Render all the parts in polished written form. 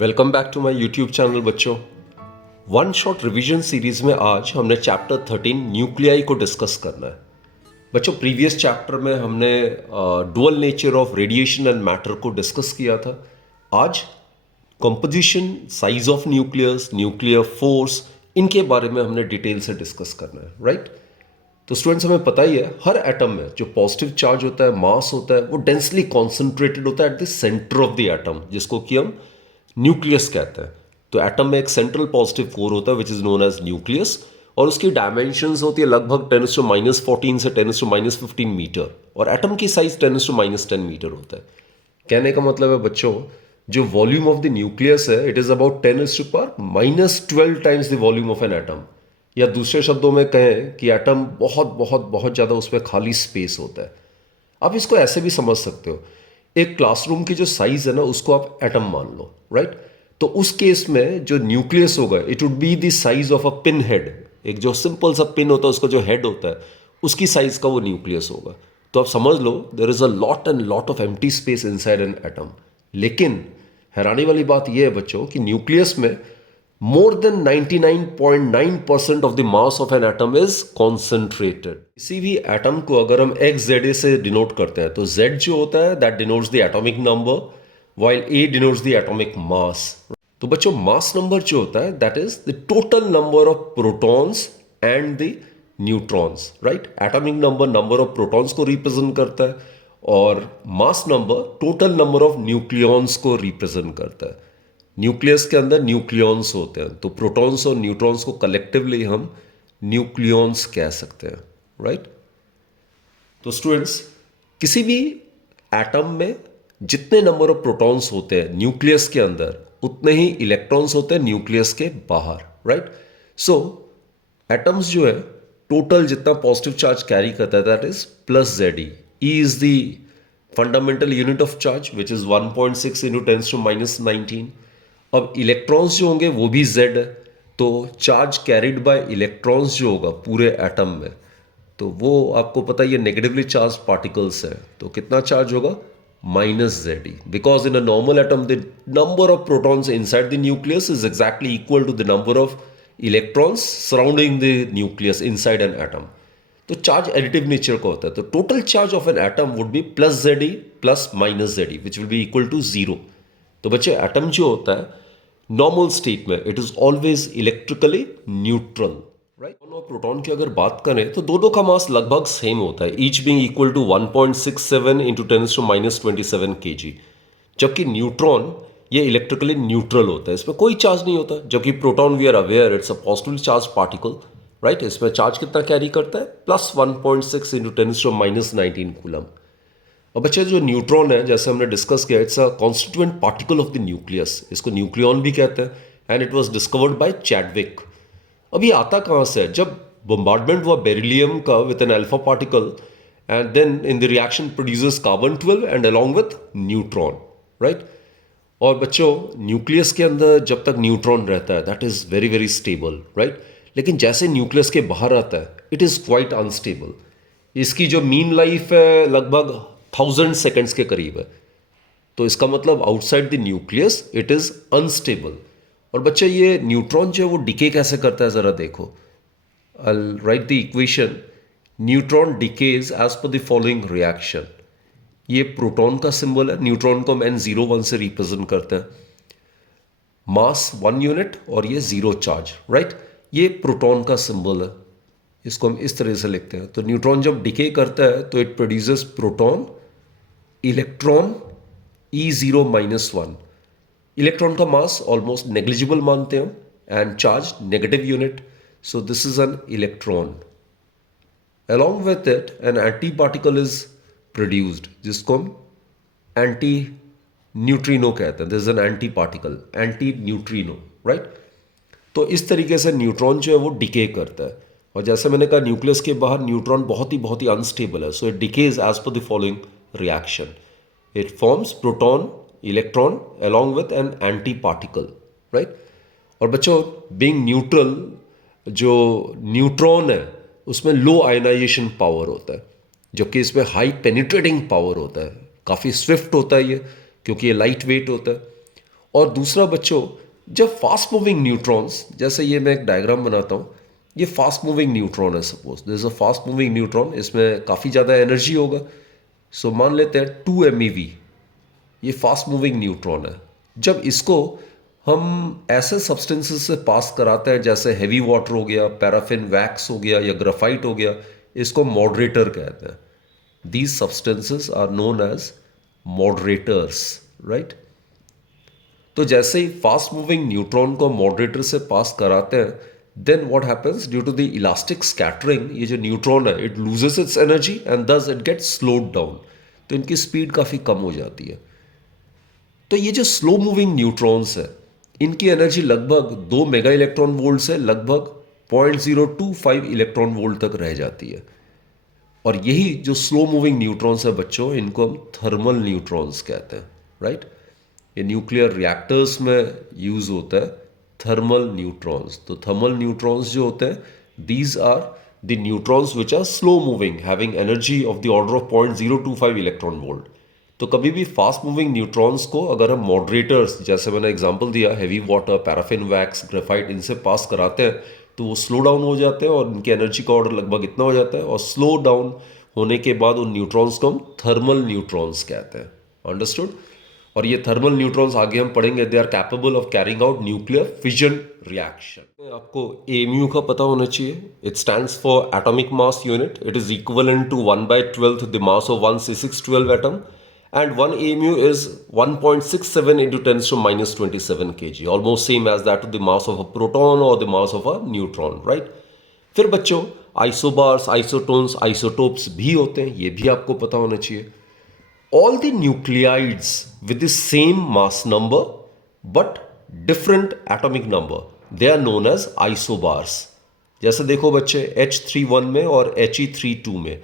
Welcome back to my YouTube channel बच्चों। One shot revision series में आज हमने चैप्टर 13 न्यूक्लियाई को डिस्कस करना है। बच्चों, प्रीवियस चैप्टर में हमने dual nature of radiation and matter को डिस्कस किया था। आज composition, size of nucleus, nuclear force, इनके बारे में हमने डिटेल से डिस्कस करना है, राइट? तो स्टूडेंट्स, हमें पता ही है हर एटम में जो पॉजिटिव चार्ज होता है, मास होता है, वो डेंसली कॉन्सेंट्रेटेड होता है at the centre of the atom, जिसको कि हम न्यूक्लियस कहते हैं। तो एटम में एक सेंट्रल पॉजिटिव कोर होता है which is known as nucleus, और उसकी डायमेंशंस होती है लगभग 10⁻⁻14 से 10⁻15 मीटर, और एटम की साइज 10⁻10 मीटर होता है। कहने का मतलब है बच्चों, जो वॉल्यूम ऑफ द न्यूक्लियस है it is about 10⁻12 times the volume of an atom, या दूसरे शब्दों में कहें कि एटम बहुत बहुत बहुत ज़्यादा उसमें खाली स्पेस होता है। आप इसको ऐसे भी समझ सकते हो, एक क्लासरूम की जो साइज है ना उसको आप एटम मान लो, राइट? तो उस केस में जो न्यूक्लियस होगा it would be the size of a pin head. एक जो सिंपल सा पिन होता है उसका जो हेड होता है उसकी साइज का वो न्यूक्लियस होगा। तो आप समझ लो there is a lot and lot of empty space inside an atom. लेकिन हैरानी वाली बात यह है बच्चों कि न्यूक्लियस में more than 99.9% of the mass of an atom is concentrated। किसी भी एटम को अगर हम एक्स जेड ए से डिनोट करते हैं तो जेड जो होता है that denotes the atomic number, while A denotes the atomic mass. तो बच्चों, मास नंबर जो होता है that is the total number of protons and the neutrons, right? Atomic number number of protons को रिप्रेजेंट करता है, और mass number total number of nucleons को रिप्रेजेंट करता है। न्यूक्लियस के अंदर न्यूक्लियॉन्स होते हैं, तो प्रोटॉन्स और न्यूट्रॉन्स को कलेक्टिवली हम न्यूक्लियॉन्स कह सकते हैं, राइट? तो स्टूडेंट्स, किसी भी एटम में जितने नंबर ऑफ प्रोटॉन्स होते हैं न्यूक्लियस के अंदर, उतने ही इलेक्ट्रॉन्स होते हैं न्यूक्लियस के बाहर, राइट? सो एटम्स जो है टोटल जितना पॉजिटिव चार्ज कैरी करता है that is plus Z E. E is the fundamental unit of charge which is 1.6 into 10⁻19। अब इलेक्ट्रॉन्स जो होंगे वो भी z है, तो चार्ज कैरिड बाय इलेक्ट्रॉन्स जो होगा पूरे एटम में, तो वो आपको पता ही है नेगेटिवली चार्ज पार्टिकल्स है, तो कितना चार्ज होगा? -Ze, because in a normal atom the number of protons inside the nucleus is exactly equal to the number of electrons surrounding the nucleus inside an atom. तो charge additive nature का होता है, तो total charge of an atom would be +Ze plus -Ze which will be equal to 0। तो बच्चे, atom जो होता है नॉर्मल स्टेट में it is always electrically neutral, right? और प्रोटॉन की अगर बात करें तो दोनों का मास लगभग सेम होता है, each being equal to 1.67 into 10⁻27 kg। जबकि न्यूट्रॉन ये इलेक्ट्रिकली न्यूट्रल होता है, इसमें कोई चार्ज नहीं होता। जबकि proton we are aware it's a positively charged particle, right? इसमें चार्ज कितना कैरी करता है? +1.6 इंटू 10⁻19 कूलम। और बच्चे, जो न्यूट्रॉन है जैसे हमने डिस्कस किया it's a constituent particle of the nucleus, इसको न्यूक्लियॉन भी कहते हैं, and it was discovered by Chadwick. अब ये आता कहाँ से है? जब बम्बार्डमेंट हुआ बेरिलियम का with an alpha particle, and then in the reaction produces carbon 12 and along with neutron, right? और बच्चों, न्यूक्लियस के अंदर जब तक न्यूट्रॉन रहता है that is very very stable, right? लेकिन जैसे न्यूक्लियस के बाहर आता है इट इज क्वाइट अनस्टेबल। इसकी जो मीन लाइफ है लगभग 1000 सेकेंड्स के करीब है। तो इसका मतलब outside the nucleus it is unstable. और बच्चे, ये न्यूट्रॉन जो है वो डिके कैसे करता है जरा देखो। I write the equation. Neutron decays as per the following reaction. ये प्रोटॉन का सिंबल है, न्यूट्रॉन को हम N01 से रिप्रेजेंट करते हैं, मास 1 यूनिट और ये 0 चार्ज, राइट? ये प्रोटॉन का सिंबल है, इसको हम इस तरह से लिखते हैं। तो न्यूट्रॉन जब डिके करता है तो it produces proton, electron E0-1। Electron का मास ऑलमोस्ट नेग्लिजिबल मानते हैं हम, and charge negative unit, so this is an electron. Along with it an anti particle is produced जिसको हम एंटी न्यूट्रिनो कहते हैं। This is an anti particle, anti neutrino, right? तो इस तरीके से न्यूट्रॉन जो है वो डिके करता है। और जैसे मैंने कहा न्यूक्लियस के बाहर न्यूट्रॉन बहुत ही अनस्टेबल है, so it decays as per the following reaction. It forms proton, electron along with an anti particle, right? और बच्चों, बीइंग न्यूट्रल, जो न्यूट्रॉन है उसमें लो आयनाइजेशन पावर होता है, जबकि इसमें हाई पेनिट्रेटिंग पावर होता है। काफ़ी स्विफ्ट होता है ये, क्योंकि ये लाइट वेट होता है। और दूसरा बच्चों, जब फास्ट मूविंग न्यूट्रॉन्स, जैसे ये मैं एक डायग्राम बनाता हूँ, ये फास्ट मूविंग न्यूट्रॉन है, suppose this is a fast moving neutron, इसमें काफ़ी ज़्यादा एनर्जी होगा। सो मान लेते हैं 2 MeV, ये फास्ट मूविंग न्यूट्रॉन है। जब इसको हम ऐसे सब्सटेंसेस से पास कराते हैं जैसे हैवी वाटर हो गया, पैराफिन वैक्स हो गया या ग्राफाइट हो गया, इसको मॉडरेटर कहते हैं। These substances are known as moderators, right? तो जैसे ही फास्ट मूविंग न्यूट्रॉन को मॉडरेटर से पास कराते हैं, then what happens, due to the elastic scattering, ये जो न्यूट्रॉन है it loses its energy and thus it gets slowed down, तो इनकी स्पीड काफ़ी कम हो जाती है। तो ये जो स्लो मूविंग न्यूट्रॉन्स है, इनकी एनर्जी लगभग 2 मेगा इलेक्ट्रॉन वोल्ट से लगभग 0.025 इलेक्ट्रॉन वोल्ट तक रह जाती है। और यही जो स्लो मूविंग न्यूट्रॉन्स है बच्चों, इनको हम थर्मल न्यूट्रॉन्स कहते हैं, राइट? ये न्यूक्लियर रिएक्टर्स में यूज होता है थर्मल न्यूट्रॉन्स। तो थर्मल न्यूट्रॉन्स जो होते हैं, these are the neutrons which are slow moving, having energy of the order of 0.025 electron volt. तो कभी भी फास्ट मूविंग न्यूट्रॉन्स को अगर हम मॉडरेटर्स, जैसे मैंने एग्जांपल दिया heavy water, paraffin wax, graphite, इनसे पास कराते हैं, तो वो स्लो डाउन हो जाते हैं और उनकी एनर्जी का ऑर्डर लगभग इतना हो जाता है। और स्लो डाउन होने के बाद उन न्यूट्रॉन्स को हम थर्मल न्यूट्रॉन्स कहते हैं। अंडरस्टूड? और ये थर्मल न्यूट्रॉन्स आगे हम पढ़ेंगे, they are capable of carrying out nuclear fission reaction. आपको एएमयू का पता होना चाहिए। It stands for atomic mass unit. It is equivalent to 1/12 the mass of 1 C612 atom, and 1 AMU is 1.67 into 10 to minus 27 kg, almost same as that of the mass of a proton or the mass of a neutron, right? फिर बच्चों isobars, isotones, isotopes भी होते हैं, ये भी आपको पता होना चाहिए। All the nuclides with the same mass number but different atomic number, they are known as isobars. जैसे देखो बच्चे H31 में और He32 में,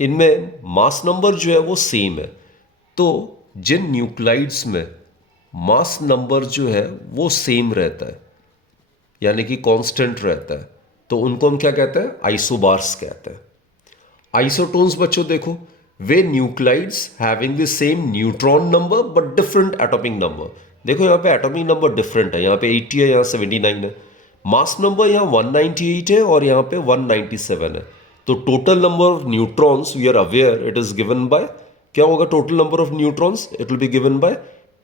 इनमें मास नंबर जो है वो सेम है। तो जिन न्यूक्लाइड्स में मास नंबर जो है वो सेम रहता है, यानी कि कांस्टेंट रहता है, तो उनको हम क्या कहते हैं? आइसोबार्स कहते हैं। आइसोटोन्स बच्चों देखो, वे nuclides having the same neutron number but different atomic number. देखो यहाँ पे एटॉमिक नंबर डिफरेंट है, यहाँ पे 80 है, यहाँ 79 है। मास नंबर यहाँ 198 है और यहाँ पे 197 है। तो total number of neutrons we are aware it is given by, क्या होगा total number of neutrons? It will be given by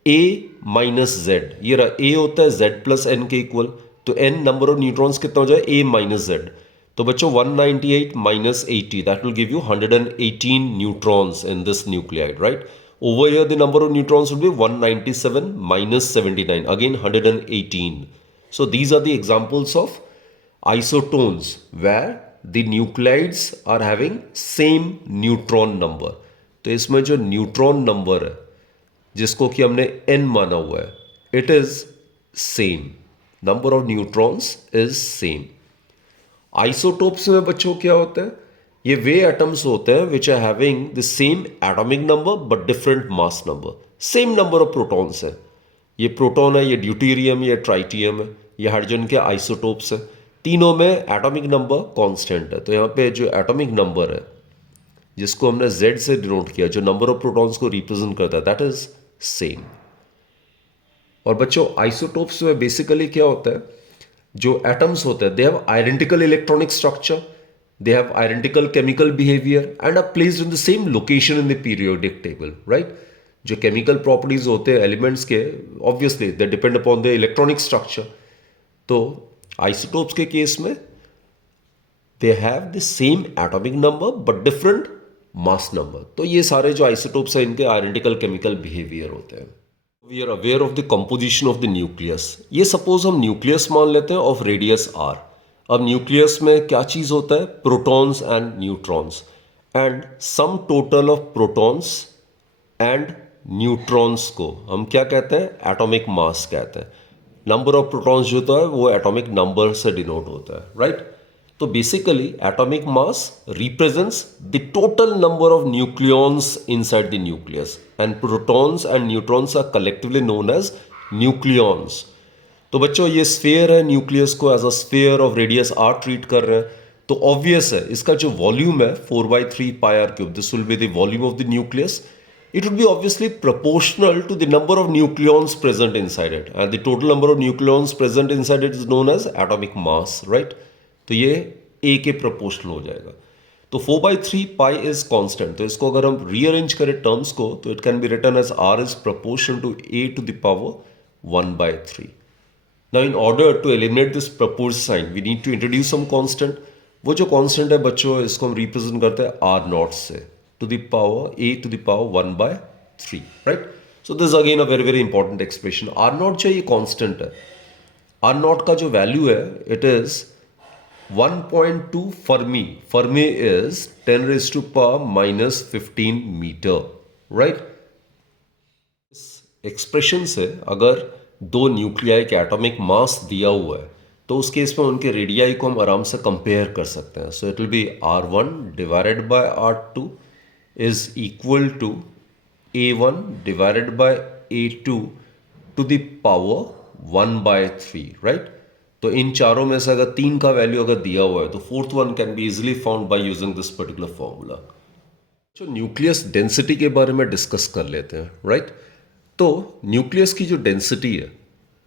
a minus Z. ये रहा a होता है z प्लस n के इक्वल, तो n नंबर ऑफ न्यूट्रॉन्स कितना हो जाए? a minus Z. तो बच्चों 198 minus 80, that will give you 118 neutrons in this nuclide, right? Over here the number of neutrons will be 197 minus 79, again 118. So these are the examples of isotones where the nuclides are having same neutron number. तो इसमें जो neutron number है जिसको कि हमने n माना हुआ है, it is same, number of neutrons is same. Isotopes में बच्चों क्या होता है? ये वे एटम्स होते हैं which are having the same atomic number but different mass number. Same number of protons है, ये प्रोटॉन है, ये ड्यूटेरियम, ये ट्राइटियम है, ये हाइड्रोजन के आइसोटोप्स है। तीनों में एटॉमिक नंबर कांस्टेंट है। तो यहाँ पे जो एटॉमिक नंबर है जिसको हमने Z से डिनोट किया, जो नंबर ऑफ प्रोटॉन्स को रिप्रेजेंट करता है, दैट इज सेम। और बच्चों आइसोटोप्स में बेसिकली क्या होता है? जो एटम्स होते हैं they have identical electronic structure, they have identical chemical behaviour and are placed in the same location in the periodic table, right? जो केमिकल प्रॉपर्टीज होते हैं एलिमेंट्स के, obviously they depend upon the electronic structure. तो isotopes के case में they have the same atomic number but different mass number. तो ये सारे जो आइसोटोप्स हैं इनके आइडेंटिकल केमिकल बिहेवियर होते हैं। We are aware of the composition of the nucleus. ये सपोज हम न्यूक्लियस मान लेते हैं ऑफ रेडियस r। अब न्यूक्लियस में क्या चीज़ होता है? Protons and neutrons, and sum total of protons and neutrons को हम क्या कहते हैं? एटॉमिक मास कहते हैं। नंबर ऑफ प्रोटॉन्स जो होता है वो एटॉमिक नंबर से डिनोट होता है, राइट? तो basically atomic mass represents the total number of nucleons inside the nucleus, and protons and neutrons are collectively known as nucleons. तो बच्चों ये स्फीयर है, न्यूक्लियस को as a sphere of radius r treat कर रहे हैं, तो ऑब्वियस है इसका जो वॉल्यूम है 4/3 पाई r cube, this will be the volume of the nucleus. it would be obviously proportional to the number of nucleons present inside it, and the total number of nucleons present inside it is known as atomic mass, right? तो ये a के proportional हो जाएगा. तो 4/3 pi is constant. तो इसको अगर हम rearrange करें terms को, तो it can be written as r is proportional to a to the power 1/3. Now in order to eliminate this proposed sign, we need to introduce some constant. वो जो constant है बच्चों, इसको हम represent करते हैं r naught से, to the power a to the power 1/3, right? So this is again a very very important expression. R naught जो ये constant है, R naught का जो value है, it is 1.2 Fermi. Fermi is 10 raised to power minus 15 meter, right? इस expression से अगर दो न्यूक्लियाई के एटॉमिक मास दिया हुआ है, तो उस केस में उनके रेडियाई को हम आराम से कंपेयर कर सकते हैं. So it will B R1 divided by R2 is equal to A1 divided by A2 to the power 1/3, right? तो इन चारों में से अगर तीन का वैल्यू अगर दिया हुआ है, तो fourth one can be easily found by using this particular formula. जो न्यूक्लियस डेंसिटी के बारे में डिस्कस कर लेते हैं, राइट? तो न्यूक्लियस की जो डेंसिटी है,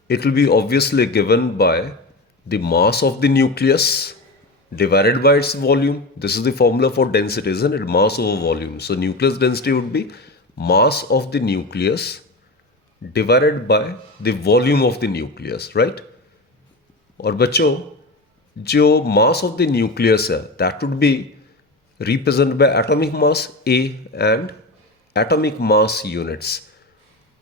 it will B obviously given by the mass of the nucleus divided by its volume. This is the formula for density, isn't it? Mass over volume. So nucleus density would be mass of the nucleus divided by the volume of the nucleus, right? और बच्चों, जो mass of the nucleus है, that would be represented by atomic mass A and atomic mass units.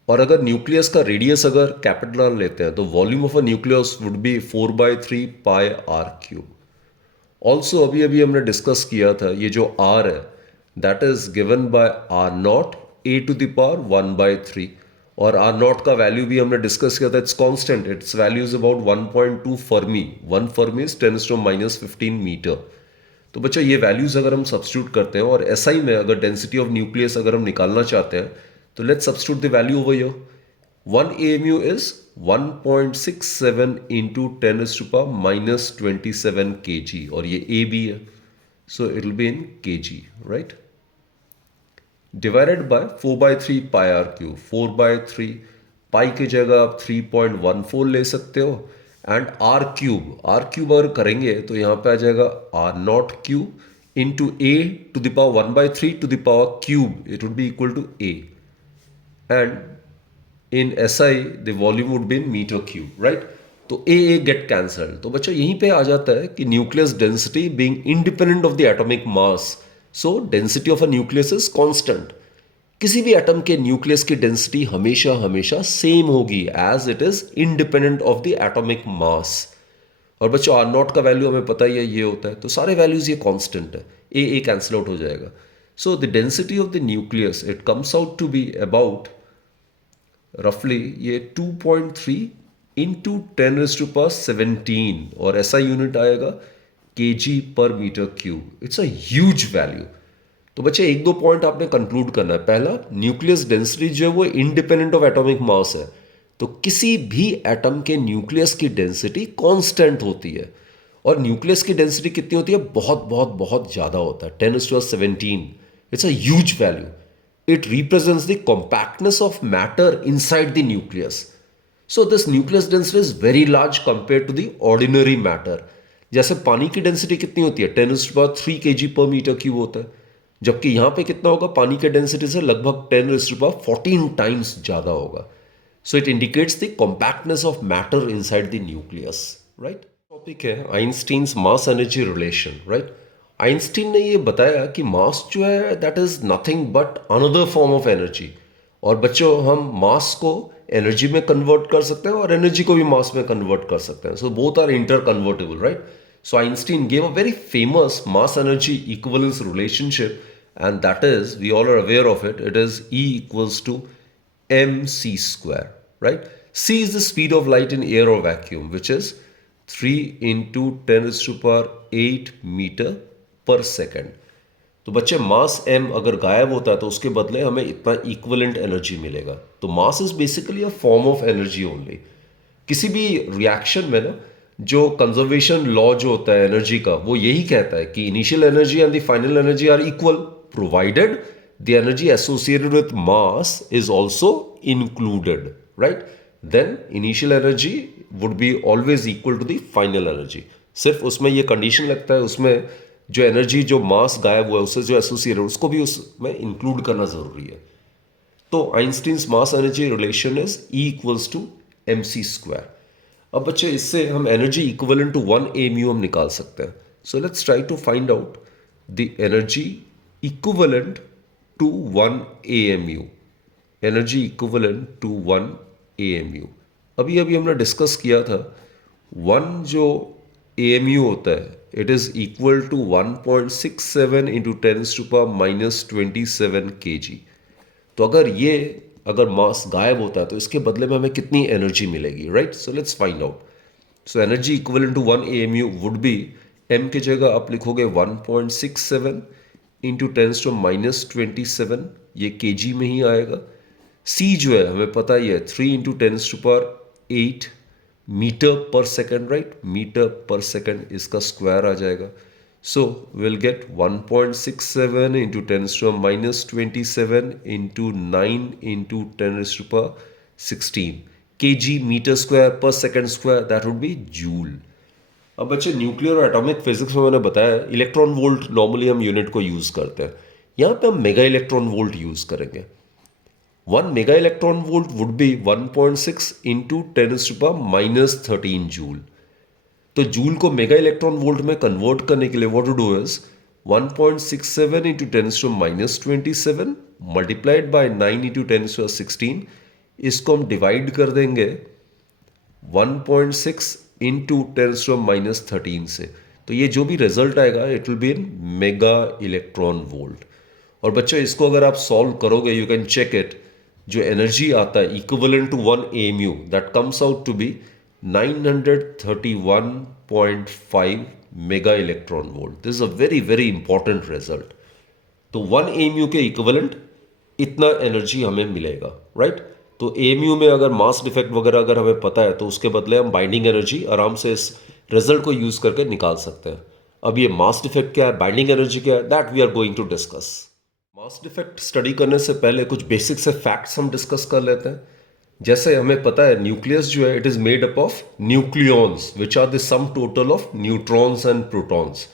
और अगर nucleus का radius अगर capital लेते हैं, तो volume of a nucleus would be 4/3 pi r cube. Also अभी अभी हमने डिस्कस किया था, ये जो R है that is given bye R not a to the power 1/3, और R नॉट का वैल्यू भी हमने डिस्कस किया था. It's constant, its value is about 1.2 fermi. 1 fermi is 10⁻⁻15 metre. तो बच्चा ये वैल्यूज अगर हम सब्स्टिट्यूट करते हैं, और SI में अगर डेंसिटी ऑफ न्यूक्लियस अगर हम निकालना चाहते हैं, तो let's substitute the value over here. 1 AMU is 1.67 into 10⁻⁻27 kg, और ये A भी है, so it will be in kg, right? Divided by 4/3 pi r cube. 4/3 pi की जगह आप 3.14 ले सकते हो, एंड r क्यूब अगर करेंगे तो यहाँ पे आ जाएगा r not cube into a to the power 1/3 to the power cube. It would be equal to a, and in SI the volume would be in meter cube, right? तो A get cancelled. तो बच्चों यहीं पे आ जाता है कि nucleus density being independent of the atomic mass, so density of a nucleus is constant. किसी भी एटम के न्यूक्लियस की डेंसिटी हमेशा हमेशा सेम होगी as it is independent of the atomic mass. और बच्चों R नॉट का वैल्यू हमें पता ही है, ये होता है, तो सारे वैल्यूज ये कांस्टेंट है, A कैंसिल आउट हो जाएगा. So the density of the nucleus it comes out to be about रफली ये 2.3 इंटू 10⁻17, और SI यूनिट आएगा kg/m³. It's a huge value. तो बच्चे एक दो पॉइंट आपने कंक्लूड करना है. पहला, न्यूक्लियस डेंसिटी जो है वो इंडिपेंडेंट ऑफ एटॉमिक मास है, तो किसी भी एटम के न्यूक्लियस की डेंसिटी कांस्टेंट होती है. और न्यूक्लियस की डेंसिटी कितनी होती है? बहुत बहुत बहुत ज़्यादा होता है, 10⁻17. It's a huge value. It represents the compactness of matter inside the nucleus. So this nucleus density is very large compared to the ordinary matter. जैसे पानी की डेंसिटी कितनी होती है? 10⁻³ kg/m³ होता है, जबकि यहाँ पे कितना होगा? पानी के डेंसिटी से लगभग 10⁻14 टाइम्स ज़्यादा होगा. So it indicates the compactness of matter inside the nucleus, right? Topic है Einstein's mass energy relation, right? Einstein ने ये बताया कि मास जो है that is nothing but another form of energy. और बच्चों, हम मास को एनर्जी में कन्वर्ट कर सकते हैं और एनर्जी को भी मास में कन्वर्ट कर सकते हैं. So both are interconvertible, right? So Einstein gave a very famous mass energy equivalence relationship, and that is, we all are aware of it, it is E = mc², right? C is the speed of light in air or vacuum, which is 3 × 10⁸ meter per second. तो बच्चे, मास m अगर गायब होता है तो उसके बदले हमें इतना इक्विवेलेंट एनर्जी मिलेगा. तो mass is basically a form of energy only. किसी भी रिएक्शन में ना, जो कंजर्वेशन लॉ जो होता है एनर्जी का, वो यही कहता है कि initial energy and the final energy are equal, provided the energy associated with mass is also included, right? Then initial energy would be always equal to the final energy. सिर्फ उसमें ये कंडीशन लगता है, उसमें जो एनर्जी जो मास गायब हुआ है उससे जो एसोसिएटेड उसको भी उसमें इंक्लूड करना जरूरी है. तो Einstein's mass energy relation is E equals to mc square. अब बच्चे इससे हम एनर्जी इक्वलेंट टू 1 AMU हम निकाल सकते हैं. So let's try to find out the energy equivalent to 1 AMU. Energy equivalent to 1 AMU. अभी अभी हमने डिस्कस किया था 1 जो AMU होता है it is equal to 1.67 into 10⁻⁻27 kg. तो अगर मास गायब होता है तो इसके बदले में हमें कितनी एनर्जी मिलेगी, right? So let's find out. So energy equivalent to 1 AMU would be m की जगह आप लिखोगे 1.67 इंटू 10⁻⁻27, ये kg में ही आएगा. c जो है हमें पता ही है 3 इंटू 10⁸ मीटर पर सेकेंड, राइट? मीटर पर सेकेंड इसका स्क्वायर आ जाएगा. So we'll get 1.67 into 10⁻⁻27 into 9 into 10⁻16 kg meter square per second square, that would be joule. अब बच्चे न्यूक्लियर और एटॉमिक फिजिक्स में मैंने बताया इलेक्ट्रॉन वोल्ट नॉर्मली हम यूनिट को यूज करते हैं. यहाँ पे हम मेगा इलेक्ट्रॉन वोल्ट यूज करेंगे. 1 mega electron volt would be 1.6 into 10⁻13 joule. तो जूल को मेगा इलेक्ट्रॉन वोल्ट में कन्वर्ट करने के लिए what to do is 1.67 into 10⁻27 multiplied by 9 into 10⁻16. इसको हम डिवाइड कर देंगे 1.6 इंटू 10⁻13 से. तो ये जो भी रिजल्ट आएगा it will be in mega electron volt. और बच्चों इसको अगर आप सॉल्व करोगे यू कैन चेक इट. जो एनर्जी आता है equivalent to 1 AMU that comes out to be 931.5 mega electron volt. This is a very very important result. तो 1 AMU के इक्विवेलेंट इतना एनर्जी हमें मिलेगा, राइट? तो AMU में अगर मास डिफेक्ट वगैरह अगर हमें पता है तो उसके बदले हम बाइंडिंग एनर्जी आराम से इस रिजल्ट को यूज करके निकाल सकते हैं. अब ये मास डिफेक्ट क्या है, बाइंडिंग एनर्जी क्या है, that we are going to discuss. Mass defect study करने से पहले कुछ बेसिक से फैक्ट्स हम डिस्कस कर लेते हैं. जैसे हमें पता है न्यूक्लियस जो है it is made up of nucleons which are the sum total of neutrons and protons.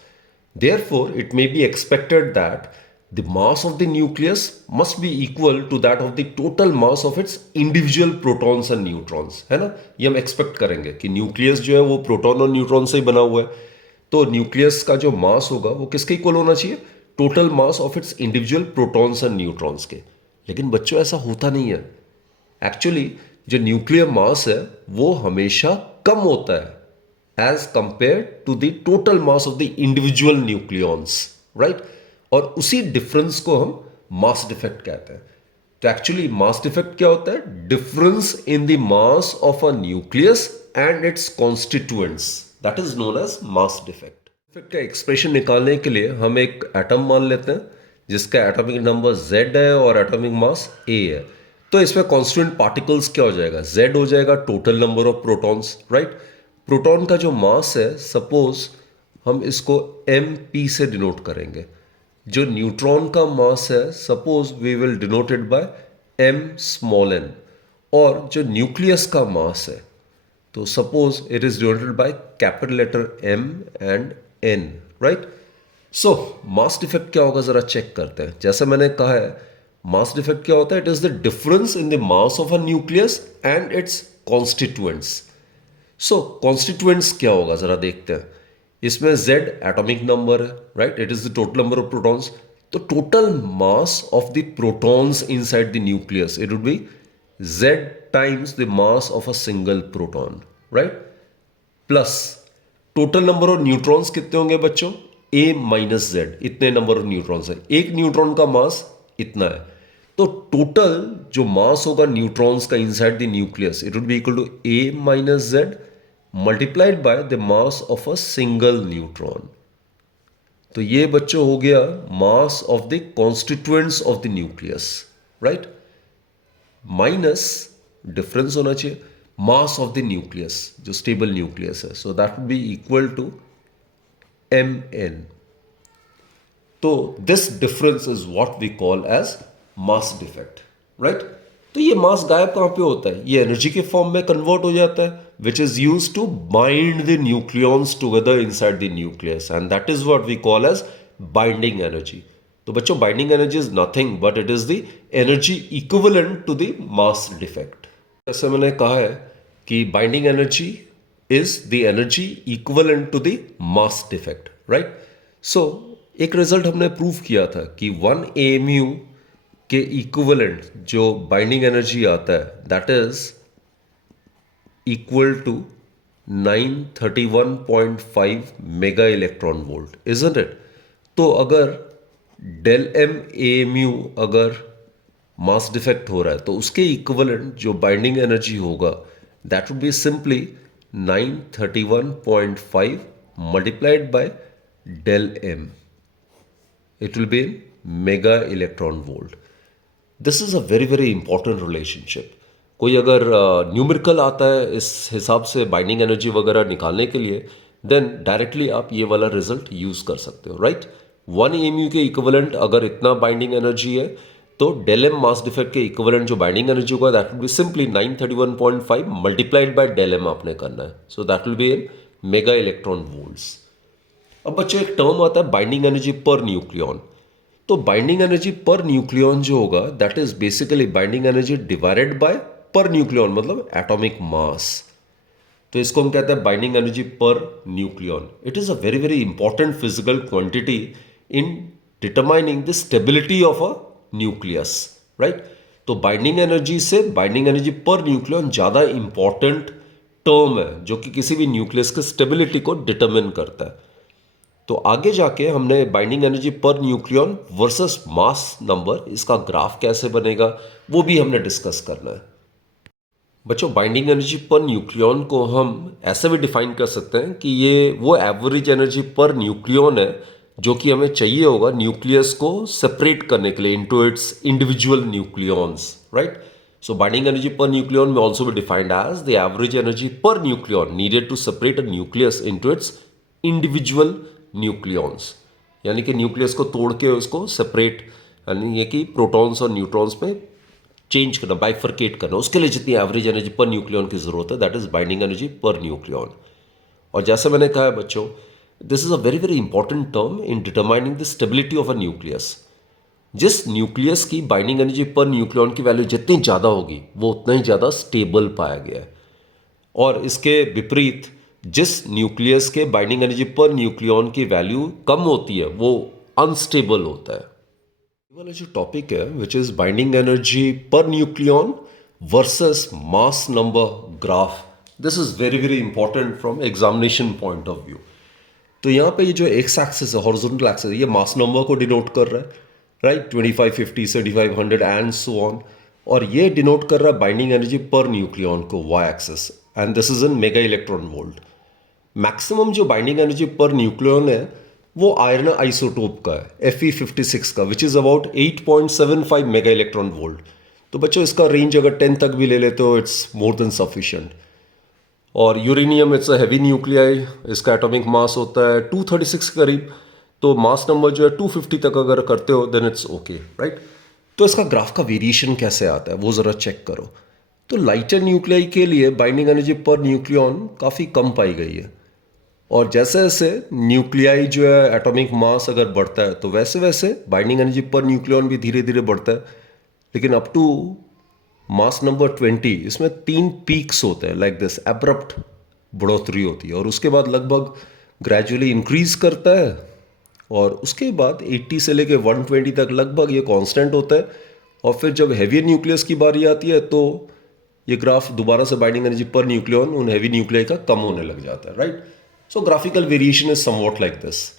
Therefore it may be expected that the mass of the nucleus must be equal to that of the total mass of its individual protons and neutrons, है ना? ये हम expect करेंगे कि nucleus जो है वो proton और न्यूट्रॉन से ही बना हुआ है. तो न्यूक्लियस का जो मास होगा वो किसके इक्वल होना चाहिए? Total mass of its individual protons and neutrons के. लेकिन बच्चों ऐसा होता नहीं है. एक्चुअली जो न्यूक्लियर मास है वो हमेशा कम होता है as compare to the total mass of the individual nucleons, right? और उसी डिफरेंस को हम मास डिफेक्ट कहते हैं. तो एक्चुअली मास डिफेक्ट क्या होता है? Difference in the mass of a nucleus and its constituents, that is known as mass defect. Defect का एक्सप्रेशन निकालने के लिए हम एक एटम मान लेते हैं जिसका एटॉमिक नंबर Z है और एटॉमिक मास A है. तो इसमें कॉन्स्टिट्यूएंट पार्टिकल्स क्या हो जाएगा? Z हो जाएगा total number of protons, right? Proton का जो मास है सपोज हम इसको mp से डिनोट करेंगे. जो न्यूट्रॉन का मास है suppose we will denoted by m small n. और जो न्यूक्लियस का मास है तो suppose it is denoted by capital letter m and n, राइट? सो मास डिफेक्ट क्या होगा जरा चेक करते हैं. जैसे मैंने कहा है मास डिफेक्ट क्या होता है? It is the difference in the mass of a nucleus and its constituents. So constituents क्या होगा जरा देखते हैं. इसमें Z एटॉमिक नंबर है, right? It is the total number of protons. तो total mass of the protons inside the nucleus it would be Z times the mass of a single proton, right? Plus total number of neutrons कितने होंगे बच्चों? A minus Z. इतने number of neutrons है. एक neutron का मास इतना है. तो टोटल जो मास होगा न्यूट्रॉन्स का inside the nucleus it would be equal to A minus Z multiplied by the mass of a single neutron. तो ये बच्चों हो गया mass of the constituents of the nucleus, right? Minus difference होना चाहिए मास ऑफ द न्यूक्लियस जो stable nucleus है. So that would be equal to mn. तो this difference is what we call as mass defect, right? तो ये मास गायब कहाँ पे होता है? ये एनर्जी के फॉर्म में कन्वर्ट हो जाता है, which is use to bind the nucleons together inside the nucleus, and that is what we call as binding energy. तो बच्चों, binding energy is nothing but it is the energy equivalent to the mass defect. जैसे मैंने कहा है कि binding energy is the energy equivalent to the mass defect, right? So एक result हमने prove किया था कि 1 AMU के इक्विवेलेंट जो बाइंडिंग एनर्जी आता है that is equal to 931.5 mega electron volt, isn't it? तो अगर डेल एम AMU अगर मास डिफेक्ट हो रहा है तो उसके इक्विवेलेंट जो बाइंडिंग एनर्जी होगा that would be simply 931.5 multiplied by del M, it will be in mega electron volt. This is a very very important relationship. कोई अगर न्यूमेरिकल आता है इस हिसाब से बाइंडिंग एनर्जी वगैरह निकालने के लिए, देन डायरेक्टली आप ये वाला रिजल्ट यूज कर सकते हो, राइट? 1 AMU के इक्विवेलेंट अगर इतना बाइंडिंग एनर्जी है तो डेल एम मास डिफेक्ट के इक्विवेलेंट जो बाइंडिंग एनर्जी होगा that will be simply 931.5 multiplied by del M आपने करना है, so that will be in mega electron volts. अब बच्चों एक टर्म आता है बाइंडिंग एनर्जी पर न्यूक्लियॉन। तो बाइंडिंग एनर्जी पर न्यूक्लियॉन जो होगा that is basically binding energy divided by per nucleon, मतलब एटॉमिक मास। तो इसको हम कहते हैं binding energy per nucleon. It is a very very important physical quantity in determining the stability of a nucleus, right? तो binding energy से binding energy per nucleon ज्यादा important term है जो कि किसी भी न्यूक्लियस के स्टेबिलिटी को डिटरमिन करता है। तो आगे जाके हमने binding energy per nucleon versus mass number, इसका ग्राफ कैसे बनेगा वो भी हमने डिस्कस करना है। बच्चों, बाइंडिंग एनर्जी पर न्यूक्लियॉन को हम ऐसे भी डिफाइन कर सकते हैं कि ये वो एवरेज एनर्जी पर न्यूक्लियॉन है जो कि हमें चाहिए होगा न्यूक्लियस को सेपरेट करने के लिए into its individual nucleons, right? So binding energy per nucleon may also be defined as the average energy per nucleon needed to separate a nucleus into its individual nucleons, यानी कि nucleus को तोड़ के उसको separate, यानी ये कि protons और न्यूट्रॉन्स में चेंज करना, बाइफरकेट करना, उसके लिए जितनी एवरेज एनर्जी पर न्यूक्लियॉन की जरूरत है that is binding energy per nucleon. और जैसे मैंने कहा है बच्चों, this is a very very important term in determining the stability of a nucleus. जिस न्यूक्लियस की बाइंडिंग एनर्जी पर न्यूक्लियॉन की वैल्यू जितनी ज़्यादा होगी वो उतना ही ज़्यादा स्टेबल पाया गया है, और इसके विपरीत जिस न्यूक्लियस के बाइंडिंग एनर्जी पर न्यूक्लियॉन की वैल्यू कम होती है वो अनस्टेबल होता है। ये वाला जो टॉपिक है which is binding energy per nucleon versus mass number graph, this is very very important from examination point of view. तो यहाँ पे ये जो एक्स एक्सिस है, हॉरिजॉन्टल एक्सिस है, ये मास नंबर को डिनोट कर रहा है, राइट? 25, 50, 7500 and so on. और ये डिनोट कर रहा है बाइंडिंग एनर्जी पर न्यूक्लियॉन को, Y axis, and this is in mega electron volt. Maximum जो बाइंडिंग एनर्जी पर न्यूक्लियॉन है वो आयरन आइसोटोप का है, Fe56 का, which is about 8.75 mega electron volt. तो बच्चों इसका रेंज अगर 10 तक भी ले लेते हो इट्स मोर देन सफिशिएंट। और uranium it's a heavy nuclei, इसका एटॉमिक मास होता है 236 के करीब, तो मास नंबर जो है 250 तक अगर करते हो देन इट्स ओके, राइट? तो इसका ग्राफ का वेरिएशन कैसे आता है वो ज़रा चेक करो। तो लाइटर न्यूक्लियाई के लिए बाइंडिंग एनर्जी पर न्यूक्लियॉन काफ़ी कम पाई गई है, और जैसे जैसे न्यूक्लियाई जो है एटॉमिक मास अगर बढ़ता है तो वैसे वैसे बाइंडिंग एनर्जी पर न्यूक्लियॉन भी धीरे धीरे बढ़ता है, लेकिन अप टू मास नंबर 20 इसमें 3 पीक्स होते हैं, लाइक दिस एब्रप्ट बढ़ोतरी होती है, और उसके बाद लगभग ग्रेजुअली इंक्रीज करता है, और उसके बाद 80 से लेके 120 तक लगभग ये कांस्टेंट होता है, और फिर जब हैवी न्यूक्लियस की बारी आती है तो ये ग्राफ दोबारा से बाइंडिंग एनर्जी पर न्यूक्लियॉन उन हैवी न्यूक्लियाई का कम होने लग जाता है, right? So graphical variation is somewhat like this.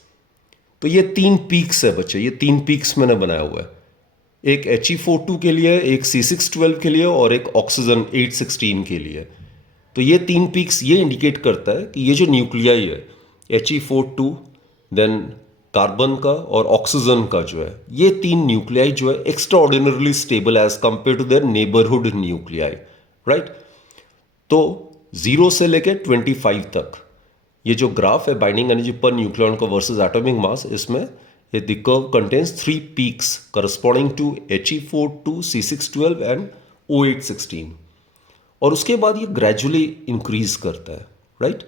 तो ये 3 पीक्स है बच्चे, ये 3 पीक्स मैंने बनाया हुआ है, एक He42 के लिए, एक C612 के लिए, और एक ऑक्सीजन 816 के लिए। तो ये 3 पीक्स ये इंडिकेट करता है कि ये जो न्यूक्लियाई है He42, देन कार्बन का और ऑक्सीजन का जो है, ये 3 न्यूक्लियाई जो है extraordinarily stable as compare to their neighbourhood nuclei, right? तो 0 से लेके 25 तक ये जो ग्राफ है बाइंडिंग एनर्जी पर न्यूक्लियॉन का वर्सेस एटॉमिक मास, इसमें the curve contains 3 peaks corresponding to He42, C612 and O816. और उसके बाद ये ग्रेजुअली इंक्रीज करता है, राइट?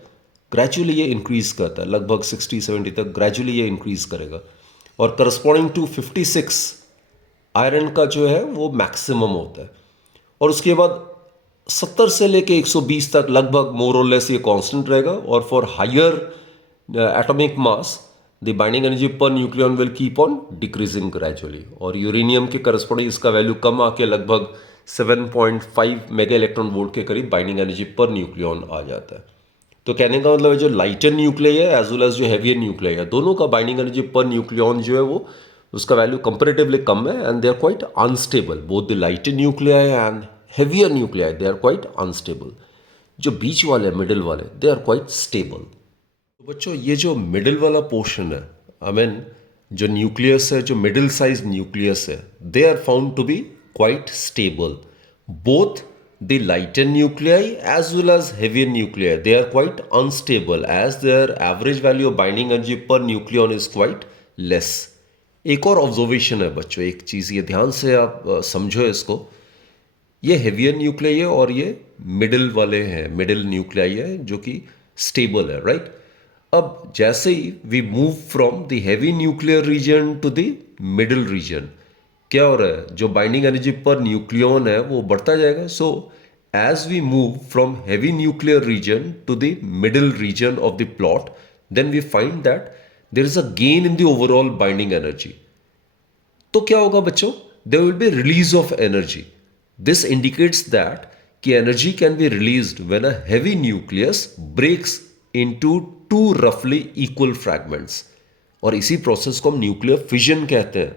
ग्रेजुअली ये इंक्रीज करता है, लगभग 60-70 तक ग्रेजुअली ये इंक्रीज करेगा। और करस्पॉन्डिंग टू 56 आयरन का जो है वो मैक्सिमम होता है। और उसके बाद 70 से लेके 120 तक लगभग मोर और लेस ये कांस्टेंट रहेगा। और for higher atomic mass the binding energy per nucleon will keep on decreasing gradually. और यूरेनियम के करस्पॉन्डिंग इसका वैल्यू कम आके लगभग 7.5 मेगा इलेक्ट्रॉन वोल्ट के करीब बाइंडिंग एनर्जी पर न्यूक्लियन आ जाता है। तो कहने का मतलब है जो लाइटर न्यूक्लियाई है एज वेल एज जो हैवियर न्यूक्लियाई है, दोनों का बाइंडिंग एनर्जी पर न्यूक्लियन जो है वो उसका वैल्यू कंपेरेटिवली कम है and they are quite unstable. Both the lighter nuclei and heavier nuclei they are quite unstable. जो बीच वाले मिडिल वाले दे आर क्वाइट स्टेबल। तो बच्चों ये जो मिडिल वाला पोर्शन है, आई मीन जो न्यूक्लियस है, जो मिडिल साइज न्यूक्लियस है, they are found to be quite stable. Both the lighter nuclei as well as heavier nuclei, they are quite unstable as their average value of binding energy per nucleon is quite less. एक और observation है बच्चों, एक चीज़ ये ध्यान से आप समझो इसको। ये हेवियर न्यूक्लियाई है और ये मिडिल वाले हैं, मिडिल न्यूक्लियाई है जो कि स्टेबल है, राइट? अब जैसे ही we move from the heavy nuclear region to the middle region, क्या हो रहा है, जो बाइंडिंग एनर्जी पर न्यूक्लियन है वो बढ़ता जाएगा। So as we move from heavy nuclear region to the middle region of the plot, then we find that there is a gain in the overall binding energy. तो क्या होगा बच्चों, there will be release of energy. This indicates that कि energy can be released when a heavy nucleus breaks into two रफली equal fragments. और इसी process को हम न्यूक्लियर फिजन कहते हैं।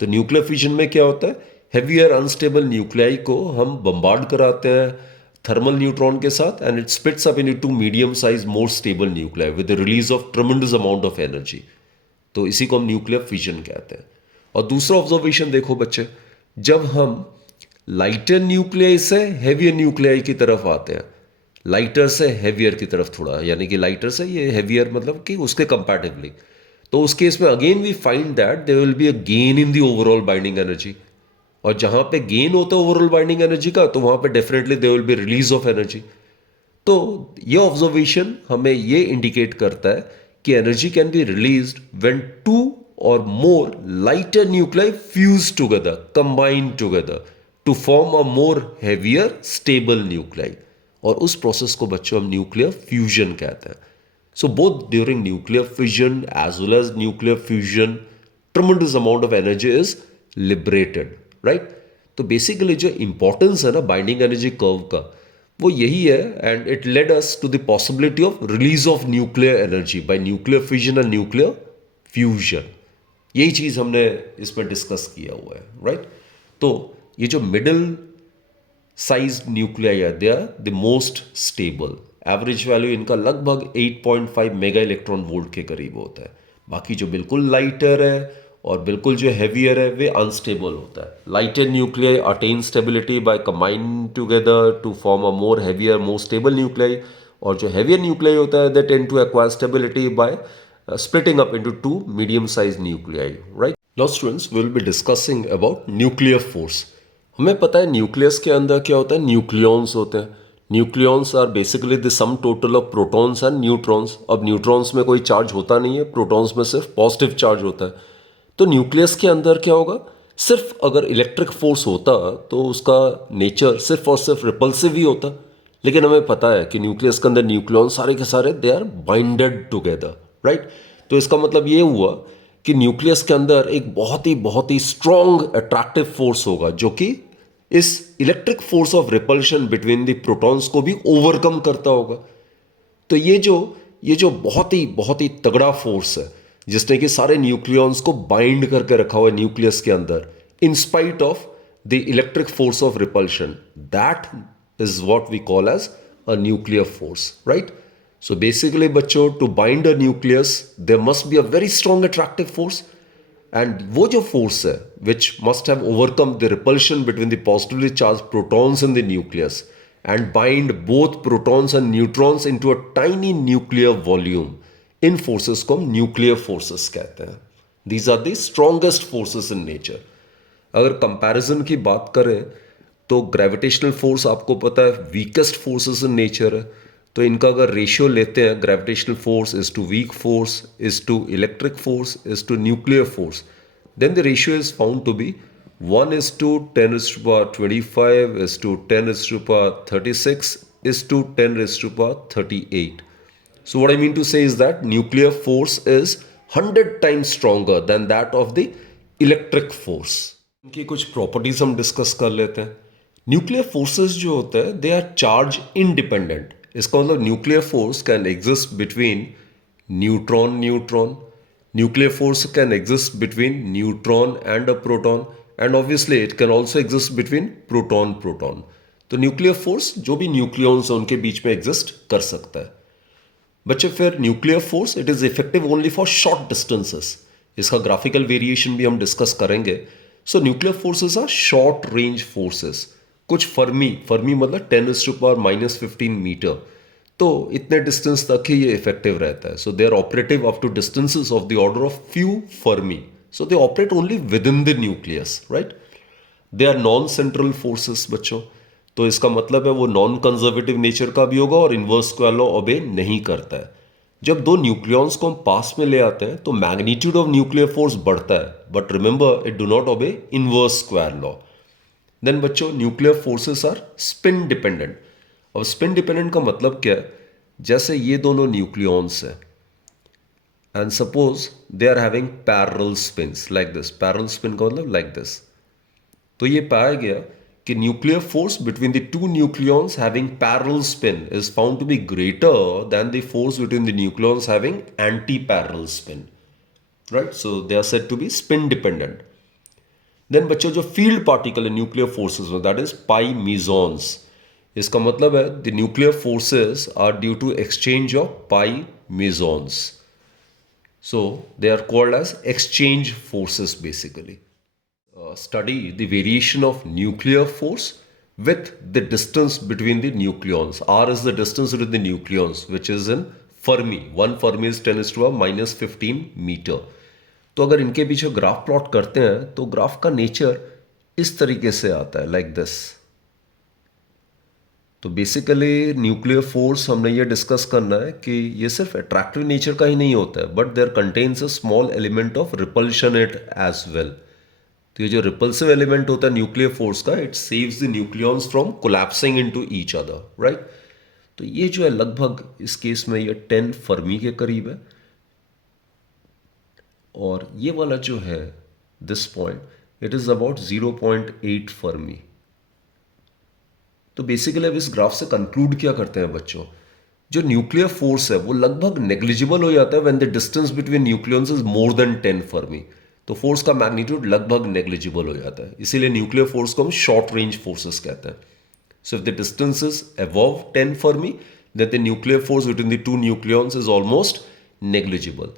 तो न्यूक्लियर फिजन में क्या होता है, हेवियर अनस्टेबल न्यूक्लियाई को हम बम्बार्ड कराते हैं थर्मल न्यूट्रॉन के साथ and it splits up into medium size more stable nuclei with the release of tremendous amount of energy. तो इसी को हम न्यूक्लियर फिजन कहते हैं। और दूसरा ऑब्जर्वेशन देखो बच्चे, जब हम लाइटर न्यूक्लियाई से हेवियर न्यूक्लियाई की तरफ आते हैं, लाइटर से हेवियर की तरफ थोड़ा, यानी कि लाइटर से ये हेवियर मतलब कि उसके कंपैरेटिवली, तो उस केस में again we find that there will be a gain in the overall binding energy. और जहां पे गेन होता है ओवरऑल बाइंडिंग एनर्जी का, तो वहां पे definitely there will be release of energy. तो ये ऑब्जर्वेशन हमें ये इंडिकेट करता है कि energy can be released when two or more lighter nuclei fuse together, combine together to form a more heavier stable nuclei. और उस प्रोसेस को बच्चों हम न्यूक्लियर फ्यूजन कहते हैं। So both during nuclear fission as well as nuclear fusion, tremendous amount of energy is liberated, right? तो basically जो importance है ना बाइंडिंग एनर्जी कर्व का, वो यही है and it led us to the possibility of release of nuclear energy by nuclear fission and nuclear fusion. यही चीज हमने इसमें डिस्कस किया हुआ है, राइट? तो ये जो मिडिल साइज न्यूक्लियाई है, they are the most stable. Average value इनका लगभग 8.5 मेगा इलेक्ट्रॉन वोल्ट के करीब होता है। बाकी जो बिल्कुल लाइटर है और बिल्कुल जो हैवियर है वे अनस्टेबल होता है। Lighter nuclei attain stability by combining together to form a more heavier more stable nuclei. और जो हैवियर न्यूक्लियाई होता है they tend to acquire stability by splitting up into two medium-sized nuclei, right? Now students, we will be discussing about nuclear force. हमें पता है nucleus के अंदर क्या होता है, न्यूक्लियॉन्स होते हैं। Nucleons are basically the sum total of protons and neutrons. अब न्यूट्रॉन्स में कोई चार्ज होता नहीं है, प्रोटॉन्स में सिर्फ पॉजिटिव चार्ज होता है। तो न्यूक्लियस के अंदर क्या होगा, सिर्फ अगर इलेक्ट्रिक फोर्स होता तो उसका नेचर सिर्फ और सिर्फ रिपल्सिव ही होता। लेकिन हमें पता है कि न्यूक्लियस के अंदर न्यूक्लियॉन सारे के सारे they are binded together, right? तो इसका मतलब ये हुआ कि न्यूक्लियस के अंदर एक बहुत ही स्ट्रॉन्ग अट्रैक्टिव फोर्स होगा जो कि इस electric force of repulsion between the protons को भी ओवरकम करता होगा। तो ये जो बहुत ही तगड़ा फोर्स है जिसने कि सारे न्यूक्लियॉन्स को बाइंड करके रखा हुआ है न्यूक्लियस के अंदर in spite of the electric force of repulsion, that is what we call as a nuclear force, right? So basically बच्चों, to bind a nucleus there must be a very strong attractive force, and वो जो force है which must have overcome the repulsion between the positively charged protons in the nucleus and bind both protons and neutrons into a tiny nuclear volume, in forces को हम nuclear forces कहते हैं। These are the strongest forces in nature. अगर comparison की बात करें तो gravitational force आपको पता है वीकेस्ट फोर्सेस इन नेचर है। तो इनका अगर रेशियो लेते हैं, gravitational force is two weak force is to electric force is to nuclear force, then the ratio is found to be 1 is to 10 is to power 25 is to 10 is to power 36 is to 10 is to power 38. So what I mean to say is that nuclear force is 100 times stronger than that of the electric force. इनकी कुछ properties हम discuss कर लेते हैं। Nuclear forces जो होते हैं they are charge independent. इसका मतलब nuclear force can exist between neutron neutron, nuclear force can exist between neutron and a proton, and obviously it can also exist between proton proton। तो nuclear force जो भी nucleons हैं उनके बीच में exist कर सकता है। बच्चे फिर nuclear force it is effective only for short distances. इसका ग्राफिकल वेरिएशन भी हम डिस्कस करेंगे। So nuclear forces are short range forces. कुछ फर्मी, फर्मी मतलब 10⁻⁻15 मीटर, तो इतने डिस्टेंस तक ही ये इफेक्टिव रहता है। So they are operative up to distances of the order of few fermi. So they operate only within the nucleus, right. They are non central forces बच्चों। तो इसका मतलब है वो नॉन कंजर्वेटिव नेचर का भी होगा और इन्वर्स स्क्वायर लॉ ओबे नहीं करता है। जब दो न्यूक्लियॉन्स को हम पास में ले आते हैं तो मैग्नीट्यूड ऑफ न्यूक्लियर फोर्स बढ़ता है, but remember it do not obey inverse square law. Then बच्चों nuclear forces are spin dependent. अब स्पिन डिपेंडेंट का मतलब क्या है? जैसे ये दोनों न्यूक्लियॉन्स हैं and suppose they are having parallel spins like this. Parallel spin का मतलब लाइक दिस। तो ये पाया गया कि nuclear force between the two nucleons having parallel spin is found to be greater than the force between the nucleons having anti parallel spin, right. So they are said to be spin dependent. Then बच्चों जो field particle है nuclear forces में that is pi mesons. इसका मतलब है the nuclear forces are due to exchange of pi mesons, so they are called as exchange forces basically। Study the variation of nuclear force with the distance between the nucleons। r is the distance between the nucleons which is in Fermi। one Fermi is 10⁻⁻15 metre. तो अगर इनके पीछे graph plot करते हैं तो graph का nature इस तरीके से आता है लाइक दिस। तो बेसिकली न्यूक्लियर फोर्स हमने ये डिस्कस करना है कि ये सिर्फ अट्रैक्टिव नेचर का ही नहीं होता है, but there contains a small element of repulsion it as well. तो ये जो रिपल्सिव एलिमेंट होता है न्यूक्लियर फोर्स का, it saves the nucleons from collapsing into each other, right. तो ये जो है लगभग इस केस में ये 10 फर्मी के करीब है, और ये वाला जो है this point it is about 0.8 Fermi. तो बेसिकली अब इस ग्राफ से कंक्लूड क्या करते हैं बच्चों, जो न्यूक्लियर फोर्स है वो लगभग नेग्लिजिबल हो जाता है when the distance between nucleons is more than 10 Fermi. तो फोर्स का मैग्नीट्यूड लगभग नेग्लिजिबल हो जाता है, इसीलिए न्यूक्लियर फोर्स को हम शॉर्ट रेंज फोर्सेस कहते हैं। So if the distance is above 10 Fermi then the nuclear force between the two nucleons is almost negligible.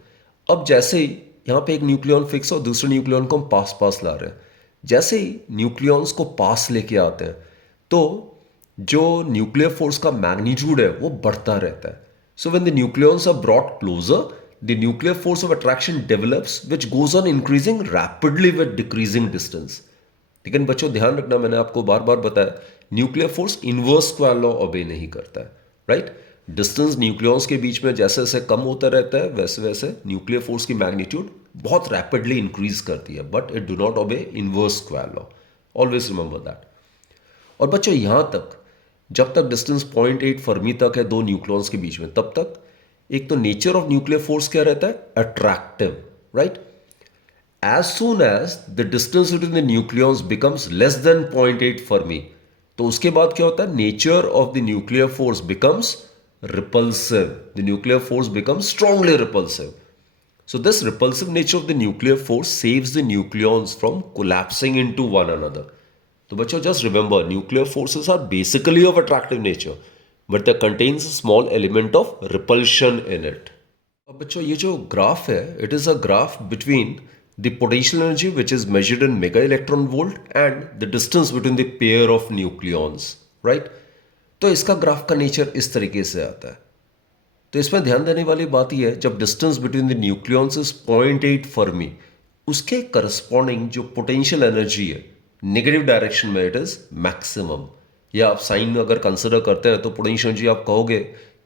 अब जैसे ही यहाँ पे एक न्यूक्लियॉन फिक्स और दूसरे न्यूक्लियॉन को हम पास पास ला रहे हैं, जैसे ही न्यूक्लियॉन्स को पास लेके आते हैं तो जो न्यूक्लियर फोर्स का मैग्नीट्यूड है वो बढ़ता रहता है। So when the nucleons are brought closer the nuclear force of attraction develops which goes on increasing rapidly with decreasing distance. लेकिन बच्चों ध्यान रखना, मैंने आपको बार बार बताया nuclear force inverse square law obey नहीं करता है, राइट। डिस्टेंस न्यूक्लियॉन्स के बीच में जैसे जैसे कम होता रहता है वैसे वैसे न्यूक्लियर फोर्स की मैग्नीट्यूड बहुत रैपिडली इंक्रीज करती है, बट इट डू नॉट ओबे inverse square law. Always remember that. और बच्चों यहां तक जब तक डिस्टेंस 0.8 फर्मी तक है दो न्यूक्लियॉन्स के बीच में, तब तक एक तो नेचर ऑफ न्यूक्लियर फोर्स क्या रहता है, attractive, right. As soon as the distance between the nucleons becomes less than 0.8 Fermi, तो उसके बाद क्या होता है, nature of the nuclear force becomes repulsive. The nuclear force becomes strongly repulsive. So this repulsive nature of the nuclear force saves the nucleons from collapsing into one another। तो बच्चों just remember nuclear forces are basically of attractive nature but there contains a small element of repulsion in it। अब बच्चों ये जो graph है it is a graph between the potential energy which is measured in mega electron volt and the distance between the pair of nucleons, right। तो इसका graph का nature इस तरीके से आता है। तो इसमें ध्यान देने वाली बात यह है जब distance between the nucleons is 0.8 Fermi उसके करस्पॉन्डिंग जो पोटेंशियल एनर्जी है नेगेटिव डायरेक्शन में इट इज मैक्सिमम, या आप साइन अगर कंसिडर करते हैं तो पोटेंशियल एनर्जी आप कहोगे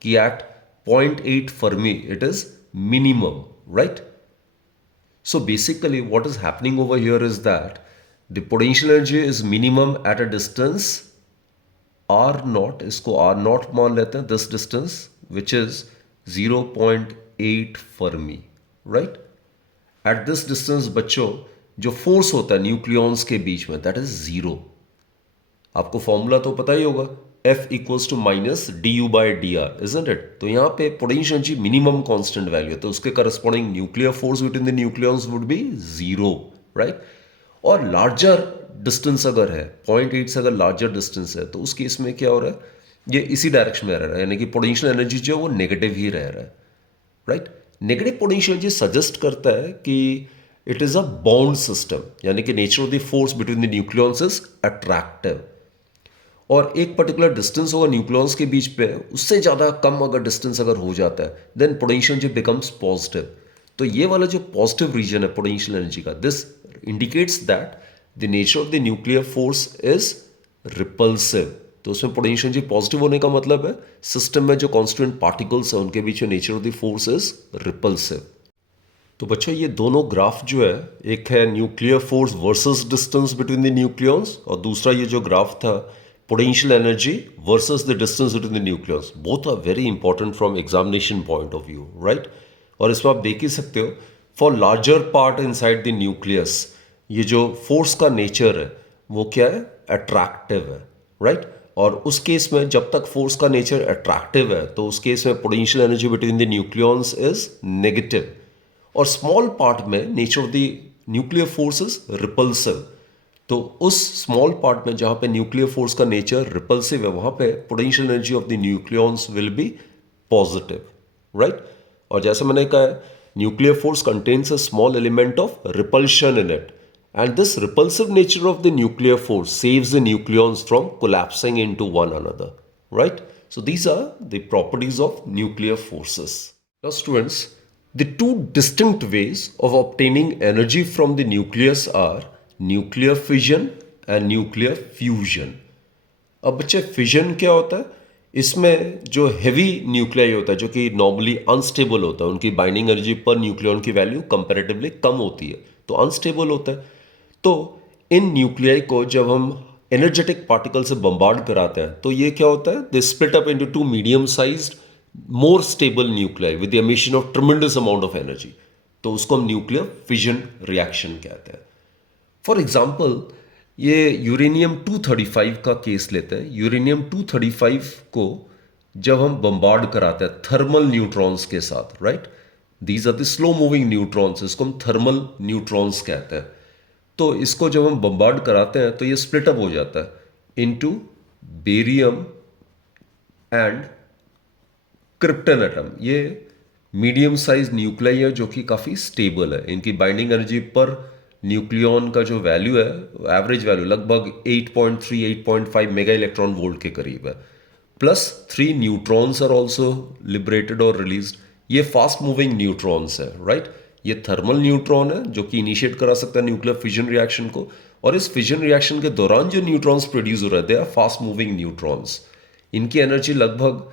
कि at 0.8 Fermi it is minimum, right? So basically what is happening over here is that the potential energy is minimum at a distance r naught, इसको r naught मान लेते हैं, this distance which is 0.8 Fermi, right? At this distance बच्चों जो force होता है nucleons के बीच में दैट इज जीरो। आपको फॉर्मूला तो पता ही होगा, F equals to minus D U by D R, isn't it? तो यहाँ पे potential energy minimum constant value है, तो उसके corresponding nuclear force between the nucleons would be zero, right? और लार्जर डिस्टेंस अगर है 0.8 से, अगर लार्जर डिस्टेंस है तो उस केस में क्या हो रहा है, ये इसी डायरेक्शन में रह रहा है, यानी कि पोटेंशियल एनर्जी जो है वो नेगेटिव ही रह रहा है, right? Negative potential energy suggest करता है कि it is a bound system, यानी कि nature of the force between the nucleons is attractive, और एक पर्टिकुलर डिस्टेंस होगा न्यूक्लियॉन्स के बीच पे, उससे ज़्यादा कम अगर डिस्टेंस अगर हो जाता है then potential energy becomes positive. तो ये वाला जो पॉजिटिव रीजन है पोटेंशियल एनर्जी का, this indicates that the nature of the nuclear force is repulsive. तो उसमें पोटेंशियल एनर्जी पॉजिटिव होने का मतलब है सिस्टम में जो कॉन्स्टिट्यूएंट पार्टिकल्स है उनके बीच में nature of the force is repulsive. तो बच्चों ये दोनों ग्राफ जो है, एक है nuclear force versus distance between the nucleons, और दूसरा ये जो ग्राफ था potential energy versus the distance between the nucleons, both are very important from examination point of view, right? और इसमें आप देख ही सकते हो for larger part inside the nucleus ये जो फोर्स का नेचर है वो क्या है, अट्रैक्टिव है, राइट? और उस केस में जब तक फोर्स का नेचर अट्रैक्टिव है तो उस केस में potential energy between the nucleons is negative, और स्मॉल पार्ट में nature of the nuclear force is repulsive. तो उस स्मॉल पार्ट में जहां पे न्यूक्लियर फोर्स का नेचर रिपल्सिव है वहां पे potential energy of the nucleons will be positive, right? और जैसे मैंने कहा nuclear force contains a small element of repulsion in it, and this repulsive nature of the nuclear force saves the nucleons from collapsing into one another, right? So these are the properties of nuclear forces. Now students, the two distinct ways of obtaining energy from the nucleus are nuclear fission and nuclear fusion. अब बच्चे fission क्या होता है, इसमें जो heavy nuclei होता है जो कि नॉर्मली अनस्टेबल होता है, उनकी बाइंडिंग एनर्जी पर न्यूक्लियॉन की वैल्यू कंपैरेटिवली कम होती है, तो अनस्टेबल होता है। तो इन न्यूक्लियाई को जब हम एनर्जेटिक पार्टिकल से बम्बार्ड कराते हैं तो ये क्या होता है, they split up into two medium sized more stable nuclei with the emission of tremendous amount of energy, तो उसको हम न्यूक्लियर फिजन रिएक्शन कहते हैं। फॉर एग्जाम्पल ये यूरेनियम 235 का केस लेते हैं। यूरेनियम 235 को जब हम बम्बार्ड कराते हैं थर्मल न्यूट्रॉन्स के साथ, right? These are the slow moving neutrons, इसको हम थर्मल न्यूट्रॉन्स कहते हैं। तो इसको जब हम बम्बार्ड कराते हैं तो ये स्प्लिट अप हो जाता है into barium and krypton atom. ये मीडियम साइज न्यूक्लियाई है जो कि काफ़ी स्टेबल है, इनकी बाइंडिंग एनर्जी पर न्यूक्लियॉन का जो वैल्यू है, एवरेज वैल्यू लगभग 8.3 8.5 मेगा इलेक्ट्रॉन वोल्ट के करीब है, plus 3 neutrons are also liberated और रिलीज्ड। ये फास्ट मूविंग न्यूट्रॉन्स है, राइट? ये थर्मल न्यूट्रॉन है जो कि इनिशिएट करा सकता है न्यूक्लियर फिजन रिएक्शन को, और इस फिजन रिएक्शन के दौरान जो न्यूट्रॉन्स प्रोड्यूस हो रहे हैं फास्ट मूविंग न्यूट्रॉन्स, इनकी एनर्जी लगभग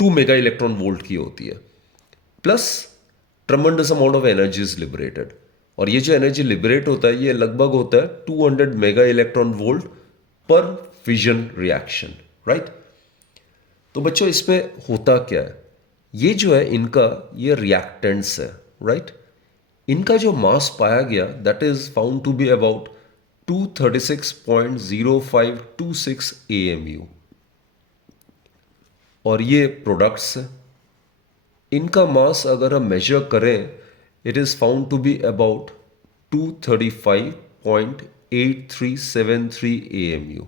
2 मेगा इलेक्ट्रॉन वोल्ट की होती है, plus tremendous amount of energy is liberated. और ये जो एनर्जी लिबरेट होता है ये लगभग होता है 200 mega electron volt per fission reaction, right? तो बच्चों इसमें होता क्या है, ये जो है इनका ये रिएक्टेंट्स है, राइट? इनका जो मास पाया गया that is found to be about 236.0526 AMU, और ये प्रोडक्ट्स है। इनका मास अगर हम मेजर करें it is found to be about 235.8373 AMU।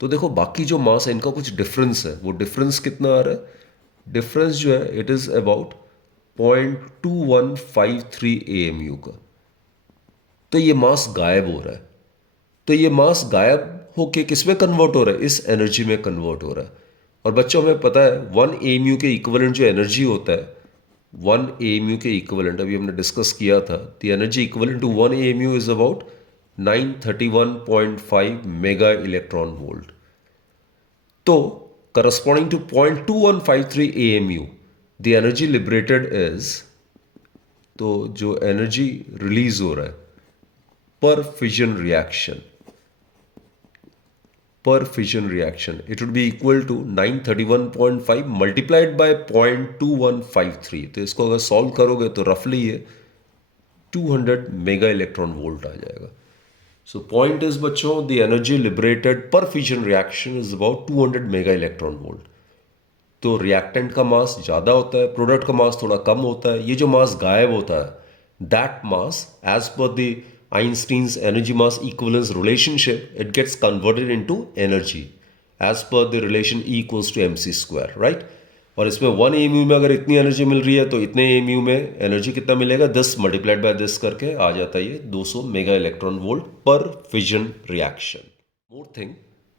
तो देखो बाकी जो मास है इनका कुछ डिफरेंस है, वो डिफरेंस कितना आ रहा है, डिफरेंस जो है इट इज अबाउट 0.2153 AMU का। तो ये मास गायब हो रहा है, तो ये मास गायब होके किस में कन्वर्ट हो रहा है, इस एनर्जी में कन्वर्ट हो रहा है। और बच्चों हमें पता है 1 AMU के इक्विवेलेंट जो एनर्जी होता है वन AMU के इक्वलेंट अभी हमने डिस्कस किया था, the energy equivalent to one AMU is about 931.5 mega electron volt. तो corresponding to 0.2153 AMU the energy liberated is, तो जो एनर्जी रिलीज हो रहा है per fission reaction, it would be equal to 931.5 multiplied by 0.2153। तो इसको अगर सॉल्व करोगे तो रफली ये 200 मेगा इलेक्ट्रॉन वोल्ट आ जाएगा। सो पॉइंट इज बच्चों, द एनर्जी लिबरेटेड पर fission reaction is about 200 mega electron volt. तो रिएक्टेंट का मास ज़्यादा होता है, प्रोडक्ट का मास थोड़ा कम होता है। ये जो मास गायब होता है, that mass as per the Einstein's energy mass equivalence relationship, it gets converted into energy as per the relation E equals to mc square, right? और इसमें 1 AMU में अगर इतनी एनर्जी मिल रही है तो इतने AMU में एनर्जी कितना मिलेगा, 10 मल्टीप्लाइड बाय 10 करके आ जाता है ये 200 mega electron volt per fission reaction. More thing,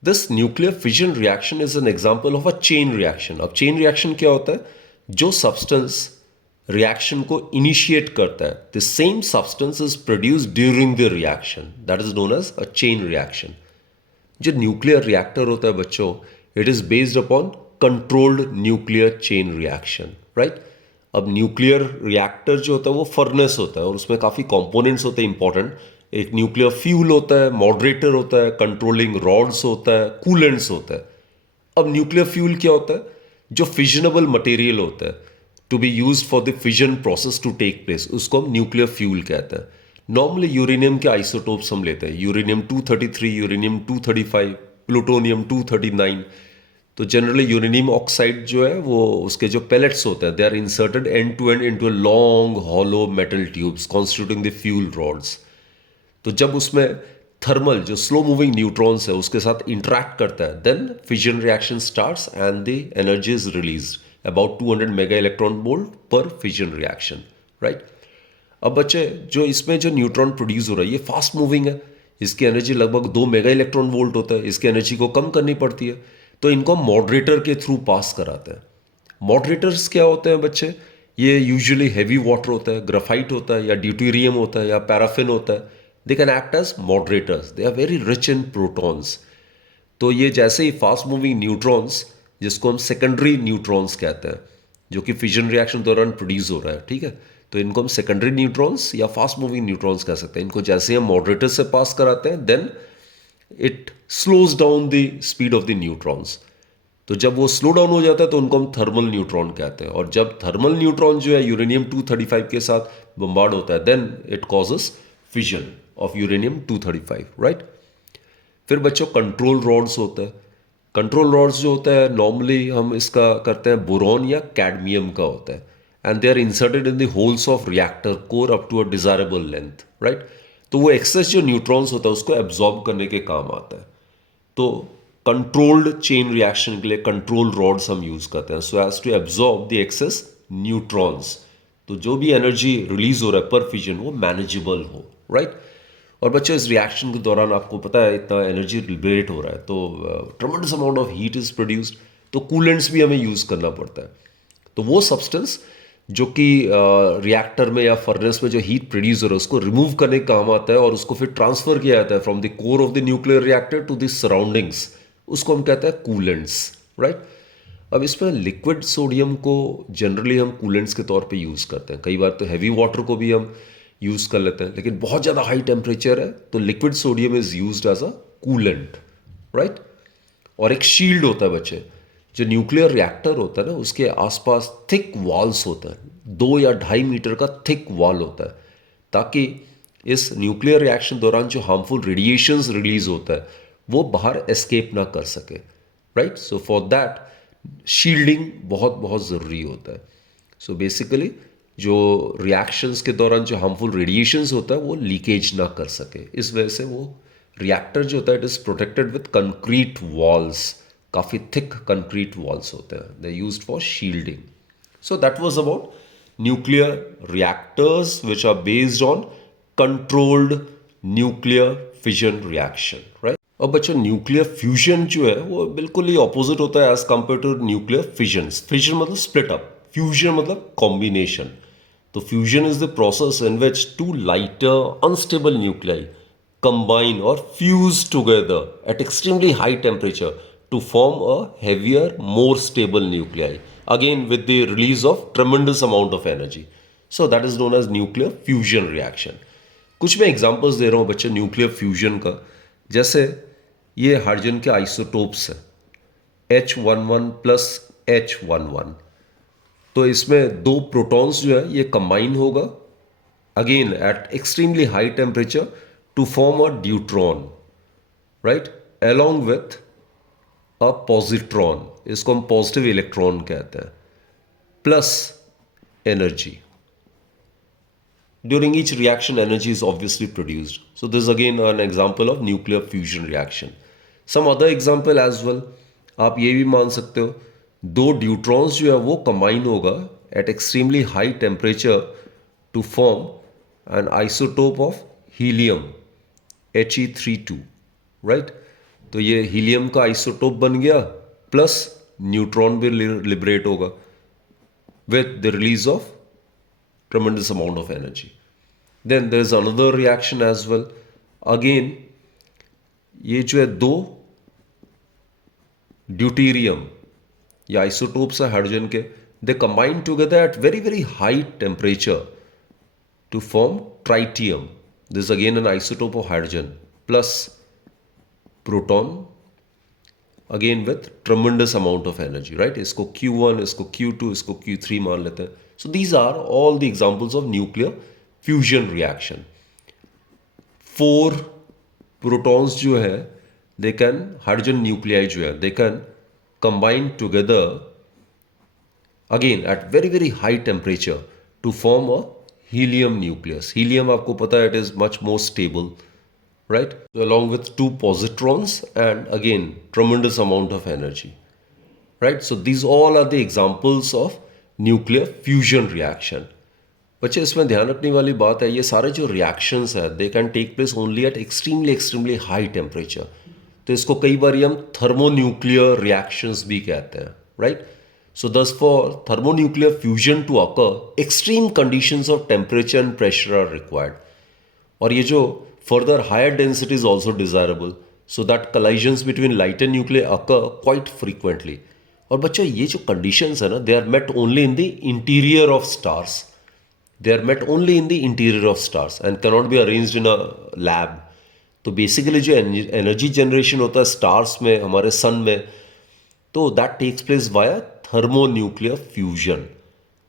this nuclear fission reaction is an example of a chain reaction. अब चेन रिएक्शन क्या होता है? जो सब्सटेंस रिएक्शन को इनिशिएट करता है, the same substance is produce during the reaction, that is known as a chain reaction. जो nuclear reactor होता है बच्चों, it is based upon controlled nuclear chain reaction, right? अब न्यूक्लियर रिएक्टर जो होता है वो फर्नेस होता है और उसमें काफ़ी कंपोनेंट्स होते हैं इंपॉर्टेंट। एक न्यूक्लियर फ्यूल होता है, मॉडरेटर होता है, कंट्रोलिंग रॉड्स होता है, कूलेंट्स होता है। अब न्यूक्लियर फ्यूल क्या होता है? जो फिजनेबल मटेरियल होता है to be use for the fission process to take place, उसको हम न्यूक्लियर फ्यूल कहते हैं। नॉर्मली यूरेनियम के आइसोटोप्स हम लेते हैं, यूरेनियम 233, यूरेनियम 235, प्लूटोनियम 239। तो जनरली यूरेनियम ऑक्साइड जो है वो उसके जो पेलेट्स होते हैं, they are inserted end to end into a long hollow metal tubes constituting the fuel rods. तो जब उसमें थर्मल जो स्लो मूविंग न्यूट्रॉन्स है उसके साथ इंटरेक्ट करता है, then fission reaction starts and the energy is released about 200 mega electron volt per fission reaction, right? अब बच्चे, जो इसमें जो न्यूट्रॉन प्रोड्यूस हो रहा है ये फास्ट मूविंग है, इसकी एनर्जी लगभग 2 मेगा इलेक्ट्रॉन वोल्ट होता है, इसकी एनर्जी को कम करनी पड़ती है। तो इनको हम मॉडरेटर के थ्रू पास कराते हैं। मॉडरेटर्स क्या होते हैं बच्चे? ये यूजुअली हैवी वाटर होता है, ग्राफाइट होता है, या ड्यूटेरियम होता है, या पैराफिन होता है। They can act as moderators, they are very rich in protons. तो ये जैसे ही फास्ट मूविंग न्यूट्रॉन्स, जिसको हम सेकेंडरी न्यूट्रॉन्स कहते हैं, जो कि फिजन रिएक्शन दौरान प्रोड्यूस हो रहा है, ठीक है, तो इनको हम सेकेंडरी न्यूट्रॉन्स या फास्ट मूविंग न्यूट्रॉन्स कह सकते हैं। इनको जैसे ही हम मॉडरेटर से पास कराते हैं, then it slows down the speed of the neutrons. तो जब वो स्लो डाउन हो जाता है तो उनको हम थर्मल न्यूट्रॉन कहते हैं। और जब थर्मल न्यूट्रॉन जो है यूरेनियम 235 के साथ बम्बार्ड होता है, then it causes fission of uranium 235, right? फिर बच्चों कंट्रोल रॉड्स होता है। कंट्रोल रॉड्स जो होता है नॉर्मली हम इसका करते हैं बोरॉन या कैडमियम का होता है, and they are inserted in the holes of reactor core up to a desirable length, right? तो वो एक्सेस जो न्यूट्रॉन्स होता है उसको एब्जॉर्ब करने के काम आता है। तो कंट्रोल्ड चेन रिएक्शन के लिए कंट्रोल रॉड्स हम यूज करते हैं, so as to absorb the excess neutrons. तो जो भी एनर्जी रिलीज हो रहा है पर फिजन वो मैनेजेबल हो, राइट? और बच्चों, इस रिएक्शन के दौरान आपको पता है इतना एनर्जी लिबरेट हो रहा है, तो tremendous amount of heat is produced. तो कूलेंट्स भी हमें यूज करना पड़ता है। तो वो सब्सटेंस जो कि रिएक्टर में या फर्नेस में जो हीट प्रोड्यूस हो रहा है उसको रिमूव करने का काम आता है, और उसको फिर ट्रांसफर किया जाता है from the core of the nuclear reactor to the surroundings. उसको हम कहते हैं कूलेंट्स, राइट? अब इसमें लिक्विड सोडियम को जनरली हम कूलेंट्स के तौर पे यूज़ करते हैं। कई बार तो हैवी वाटर को भी हम यूज़ कर लेते हैं, लेकिन बहुत ज़्यादा हाई टेम्परेचर है तो liquid sodium is used as a coolant, right? और एक शील्ड होता है बच्चे, जो न्यूक्लियर रिएक्टर होता है ना उसके आसपास थिक वॉल्स होता है, 2 या 2.5 मीटर का थिक वॉल होता है, ताकि इस न्यूक्लियर रिएक्शन दौरान जो हार्मफुल रेडिएशंस रिलीज होता है वो बाहर एस्केप ना कर सके, right? So for that shielding बहुत बहुत ज़रूरी होता है। सो बेसिकली जो रिएक्शंस के दौरान जो हार्मफुल रेडिएशंस होता है वो लीकेज ना कर सके, इस वजह से वो रिएक्टर जो होता है it is protected with concrete walls, काफ़ी थिक कंक्रीट वॉल्स होते हैं, they used for shielding. So that was about nuclear reactors which are based on controlled nuclear fission reaction, right? अब बच्चों, न्यूक्लियर फ्यूजन जो है वो बिल्कुल ही ऑपोजिट होता है as compare to nuclear fission. Fission मतलब स्प्लिट अप, फ्यूजन मतलब कॉम्बिनेशन. तो fusion is the process in which two lighter unstable nuclei combine or fuse together at extremely high temperature to form a heavier, more stable nuclei. Again, with the release of tremendous amount of energy. So that is known as nuclear fusion reaction. कुछ मैं examples दे रहा हूँ बच्चे nuclear fusion का. जैसे ये hydrogen के isotopes हैं H11 प्लस H11. तो इसमें दो प्रोटॉन्स जो है ये कंबाइन होगा again at extremely high temperature to form a deuteron, right? Along with a positron, इसको हम पॉजिटिव इलेक्ट्रॉन कहते हैं, plus energy. During each reaction, energy is obviously produced. So this is again an example of nuclear fusion reaction. Some other example as well. आप ये भी मान सकते हो दो ड्यूट्रॉन्स जो है वो कंबाइन होगा at extremely high temperature to form an isotope of helium. He32, right. तो ये हीलियम का आइसोटोप बन गया प्लस न्यूट्रॉन भी लिबरेट होगा with the release of tremendous amount of energy. Then there is another reaction as well. Again ये जो है दो ड्यूटीरियम या आइसोटोप्स है हाइड्रोजन के, they combine together at very very high temperature to form tritium. This is again an isotope of hydrogen plus proton again with tremendous amount of energy, right? इसको Q1, इसको Q2, इसको Q3 मान लेते हैं. So these are all the examples of nuclear fusion reaction. 4 protons जो है they can hydrogen nuclei जो है they can combine together again at very very high temperature to form a helium nucleus. Helium आपको पता है it is much more stable, right? So along with 2 positrons and again tremendous amount of energy, right? So these all are the examples of nuclear fusion reaction. बच्चे इसमें ध्यान रखने वाली बात है ये सारे जो reactions है they can take place only at extremely high temperature. तो इसको कई बार हम thermonuclear reactions भी कहते हैं, right? So thus for thermonuclear fusion to occur, extreme conditions of temperature and pressure are required. और ये जो further higher density is also desirable, so that collisions between lighter nuclei occur quite frequently. और बच्चों ये जो conditions है ना, they are met only in the interior of stars. They are met only in the interior of stars and cannot be arranged in a lab. तो basically जो energy generation होता है स्टार्स में हमारे सन में, तो that takes place via thermonuclear fusion.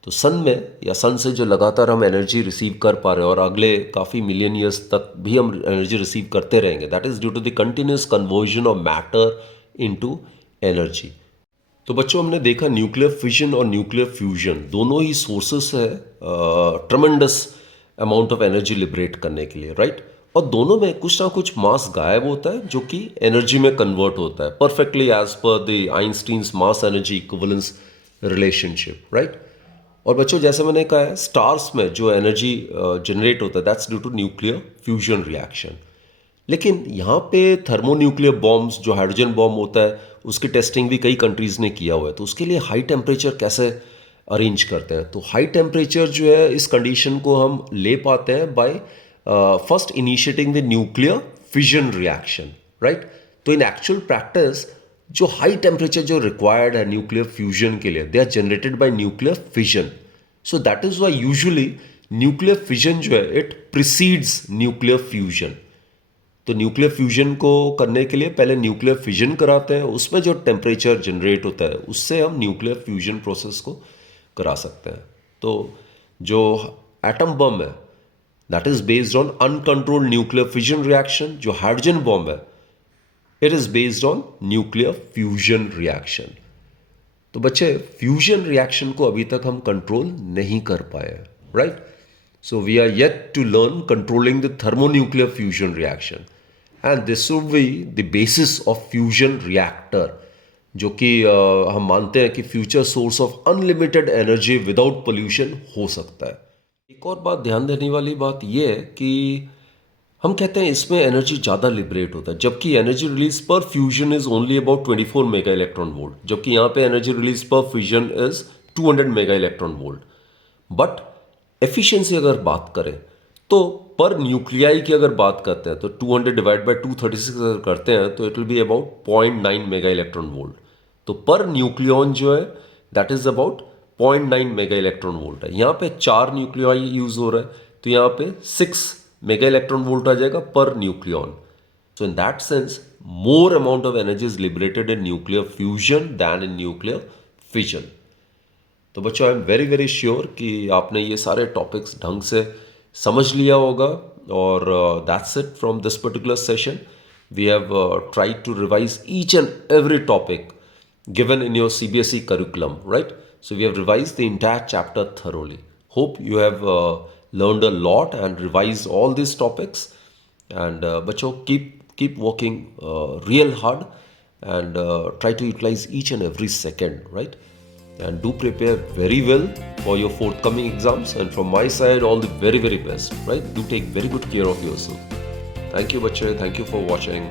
तो sun में या सन से जो लगातार हम एनर्जी रिसीव कर पा रहे हैं और अगले काफ़ी मिलियन ईयर्स तक भी हम एनर्जी रिसीव करते रहेंगे, that is due to the continuous conversion of matter into energy. तो बच्चों हमने देखा न्यूक्लियर फिजन और न्यूक्लियर फ्यूजन दोनों ही सोर्सेस है tremendous amount of energy liberate करने के लिए, राइट? और दोनों में कुछ ना कुछ मास गायब होता है जो कि एनर्जी में कन्वर्ट होता है perfectly as per the Einstein's mass energy equivalence relationship, right? और बच्चों जैसे मैंने कहा है स्टार्स में जो एनर्जी जनरेट होता है that's due to nuclear fusion reaction. लेकिन यहाँ पे थर्मोन्यूक्लियर बॉम्ब्स जो हाइड्रोजन बॉम्ब होता है उसकी टेस्टिंग भी कई कंट्रीज़ ने किया हुआ है. तो उसके लिए हाई टेम्परेचर कैसे अरेंज करते हैं? तो हाई टेम्परेचर जो है इस कंडीशन को हम ले पाते हैं by first initiating the nuclear fission reaction, right? तो इन एक्चुअल प्रैक्टिस जो हाई टेम्परेचर जो रिक्वायर्ड है न्यूक्लियर फ्यूजन के लिए they are generated by nuclear fission. So that is why usually nuclear fission जो है इट प्रिसीड्स न्यूक्लियर फ्यूजन. तो nuclear fusion को करने के लिए पहले न्यूक्लियर फिजन कराते हैं, उसमें जो टेम्परेचर जनरेट होता है उससे हम न्यूक्लियर फ्यूजन प्रोसेस को करा सकते हैं. तो जो एटम बम है that is based on uncontrolled nuclear fission reaction. जो हाइड्रोजन बम है it is based on nuclear fusion reaction. तो बच्चे फ्यूजन रिएक्शन को अभी तक हम कंट्रोल नहीं कर पाए, right? So we are yet to learn controlling the thermonuclear fusion reaction, and this would be the basis of fusion reactor, जो कि हम मानते हैं कि future source of unlimited energy without pollution हो सकता है. एक और बात ध्यान देने वाली बात यह है कि हम कहते हैं इसमें एनर्जी ज़्यादा लिबरेट होता है, जबकि एनर्जी रिलीज पर fusion is only about 24 mega electron volt, जबकि यहाँ पे एनर्जी रिलीज पर fusion is 200 mega electron volt. But efficiency अगर बात करें तो पर न्यूक्लियाई की अगर बात करते हैं तो 200 डिवाइड बाय 236 अगर करते हैं तो it will be about 0.9 mega electron volt. तो पर न्यूक्लियॉन जो है that is about 0.9 mega electron volt है। यहाँ पे 4 न्यूक्लियाई यूज हो रहा है तो यहाँ पे 6 मेगा इलेक्ट्रॉन वोल्ट आ जाएगा पर nucleon. So in that sense, more amount of energy is liberated in nuclear fusion than in nuclear fission. तो बच्चों I am very very sure कि आपने ये सारे टॉपिक्स ढंग से समझ लिया होगा और that's it from this particular session. We have tried to revise each and every topic given in your CBSE curriculum, right? So we have revised the entire chapter thoroughly. Hope you have learned a lot and revised all these topics. And बच्चों keep working real hard and try to utilize each and every second, right? And do prepare very well for your forthcoming exams. And from my side, all the very very best, right? Do take very good care of yourself. Thank you, बच्चे. Thank you for watching.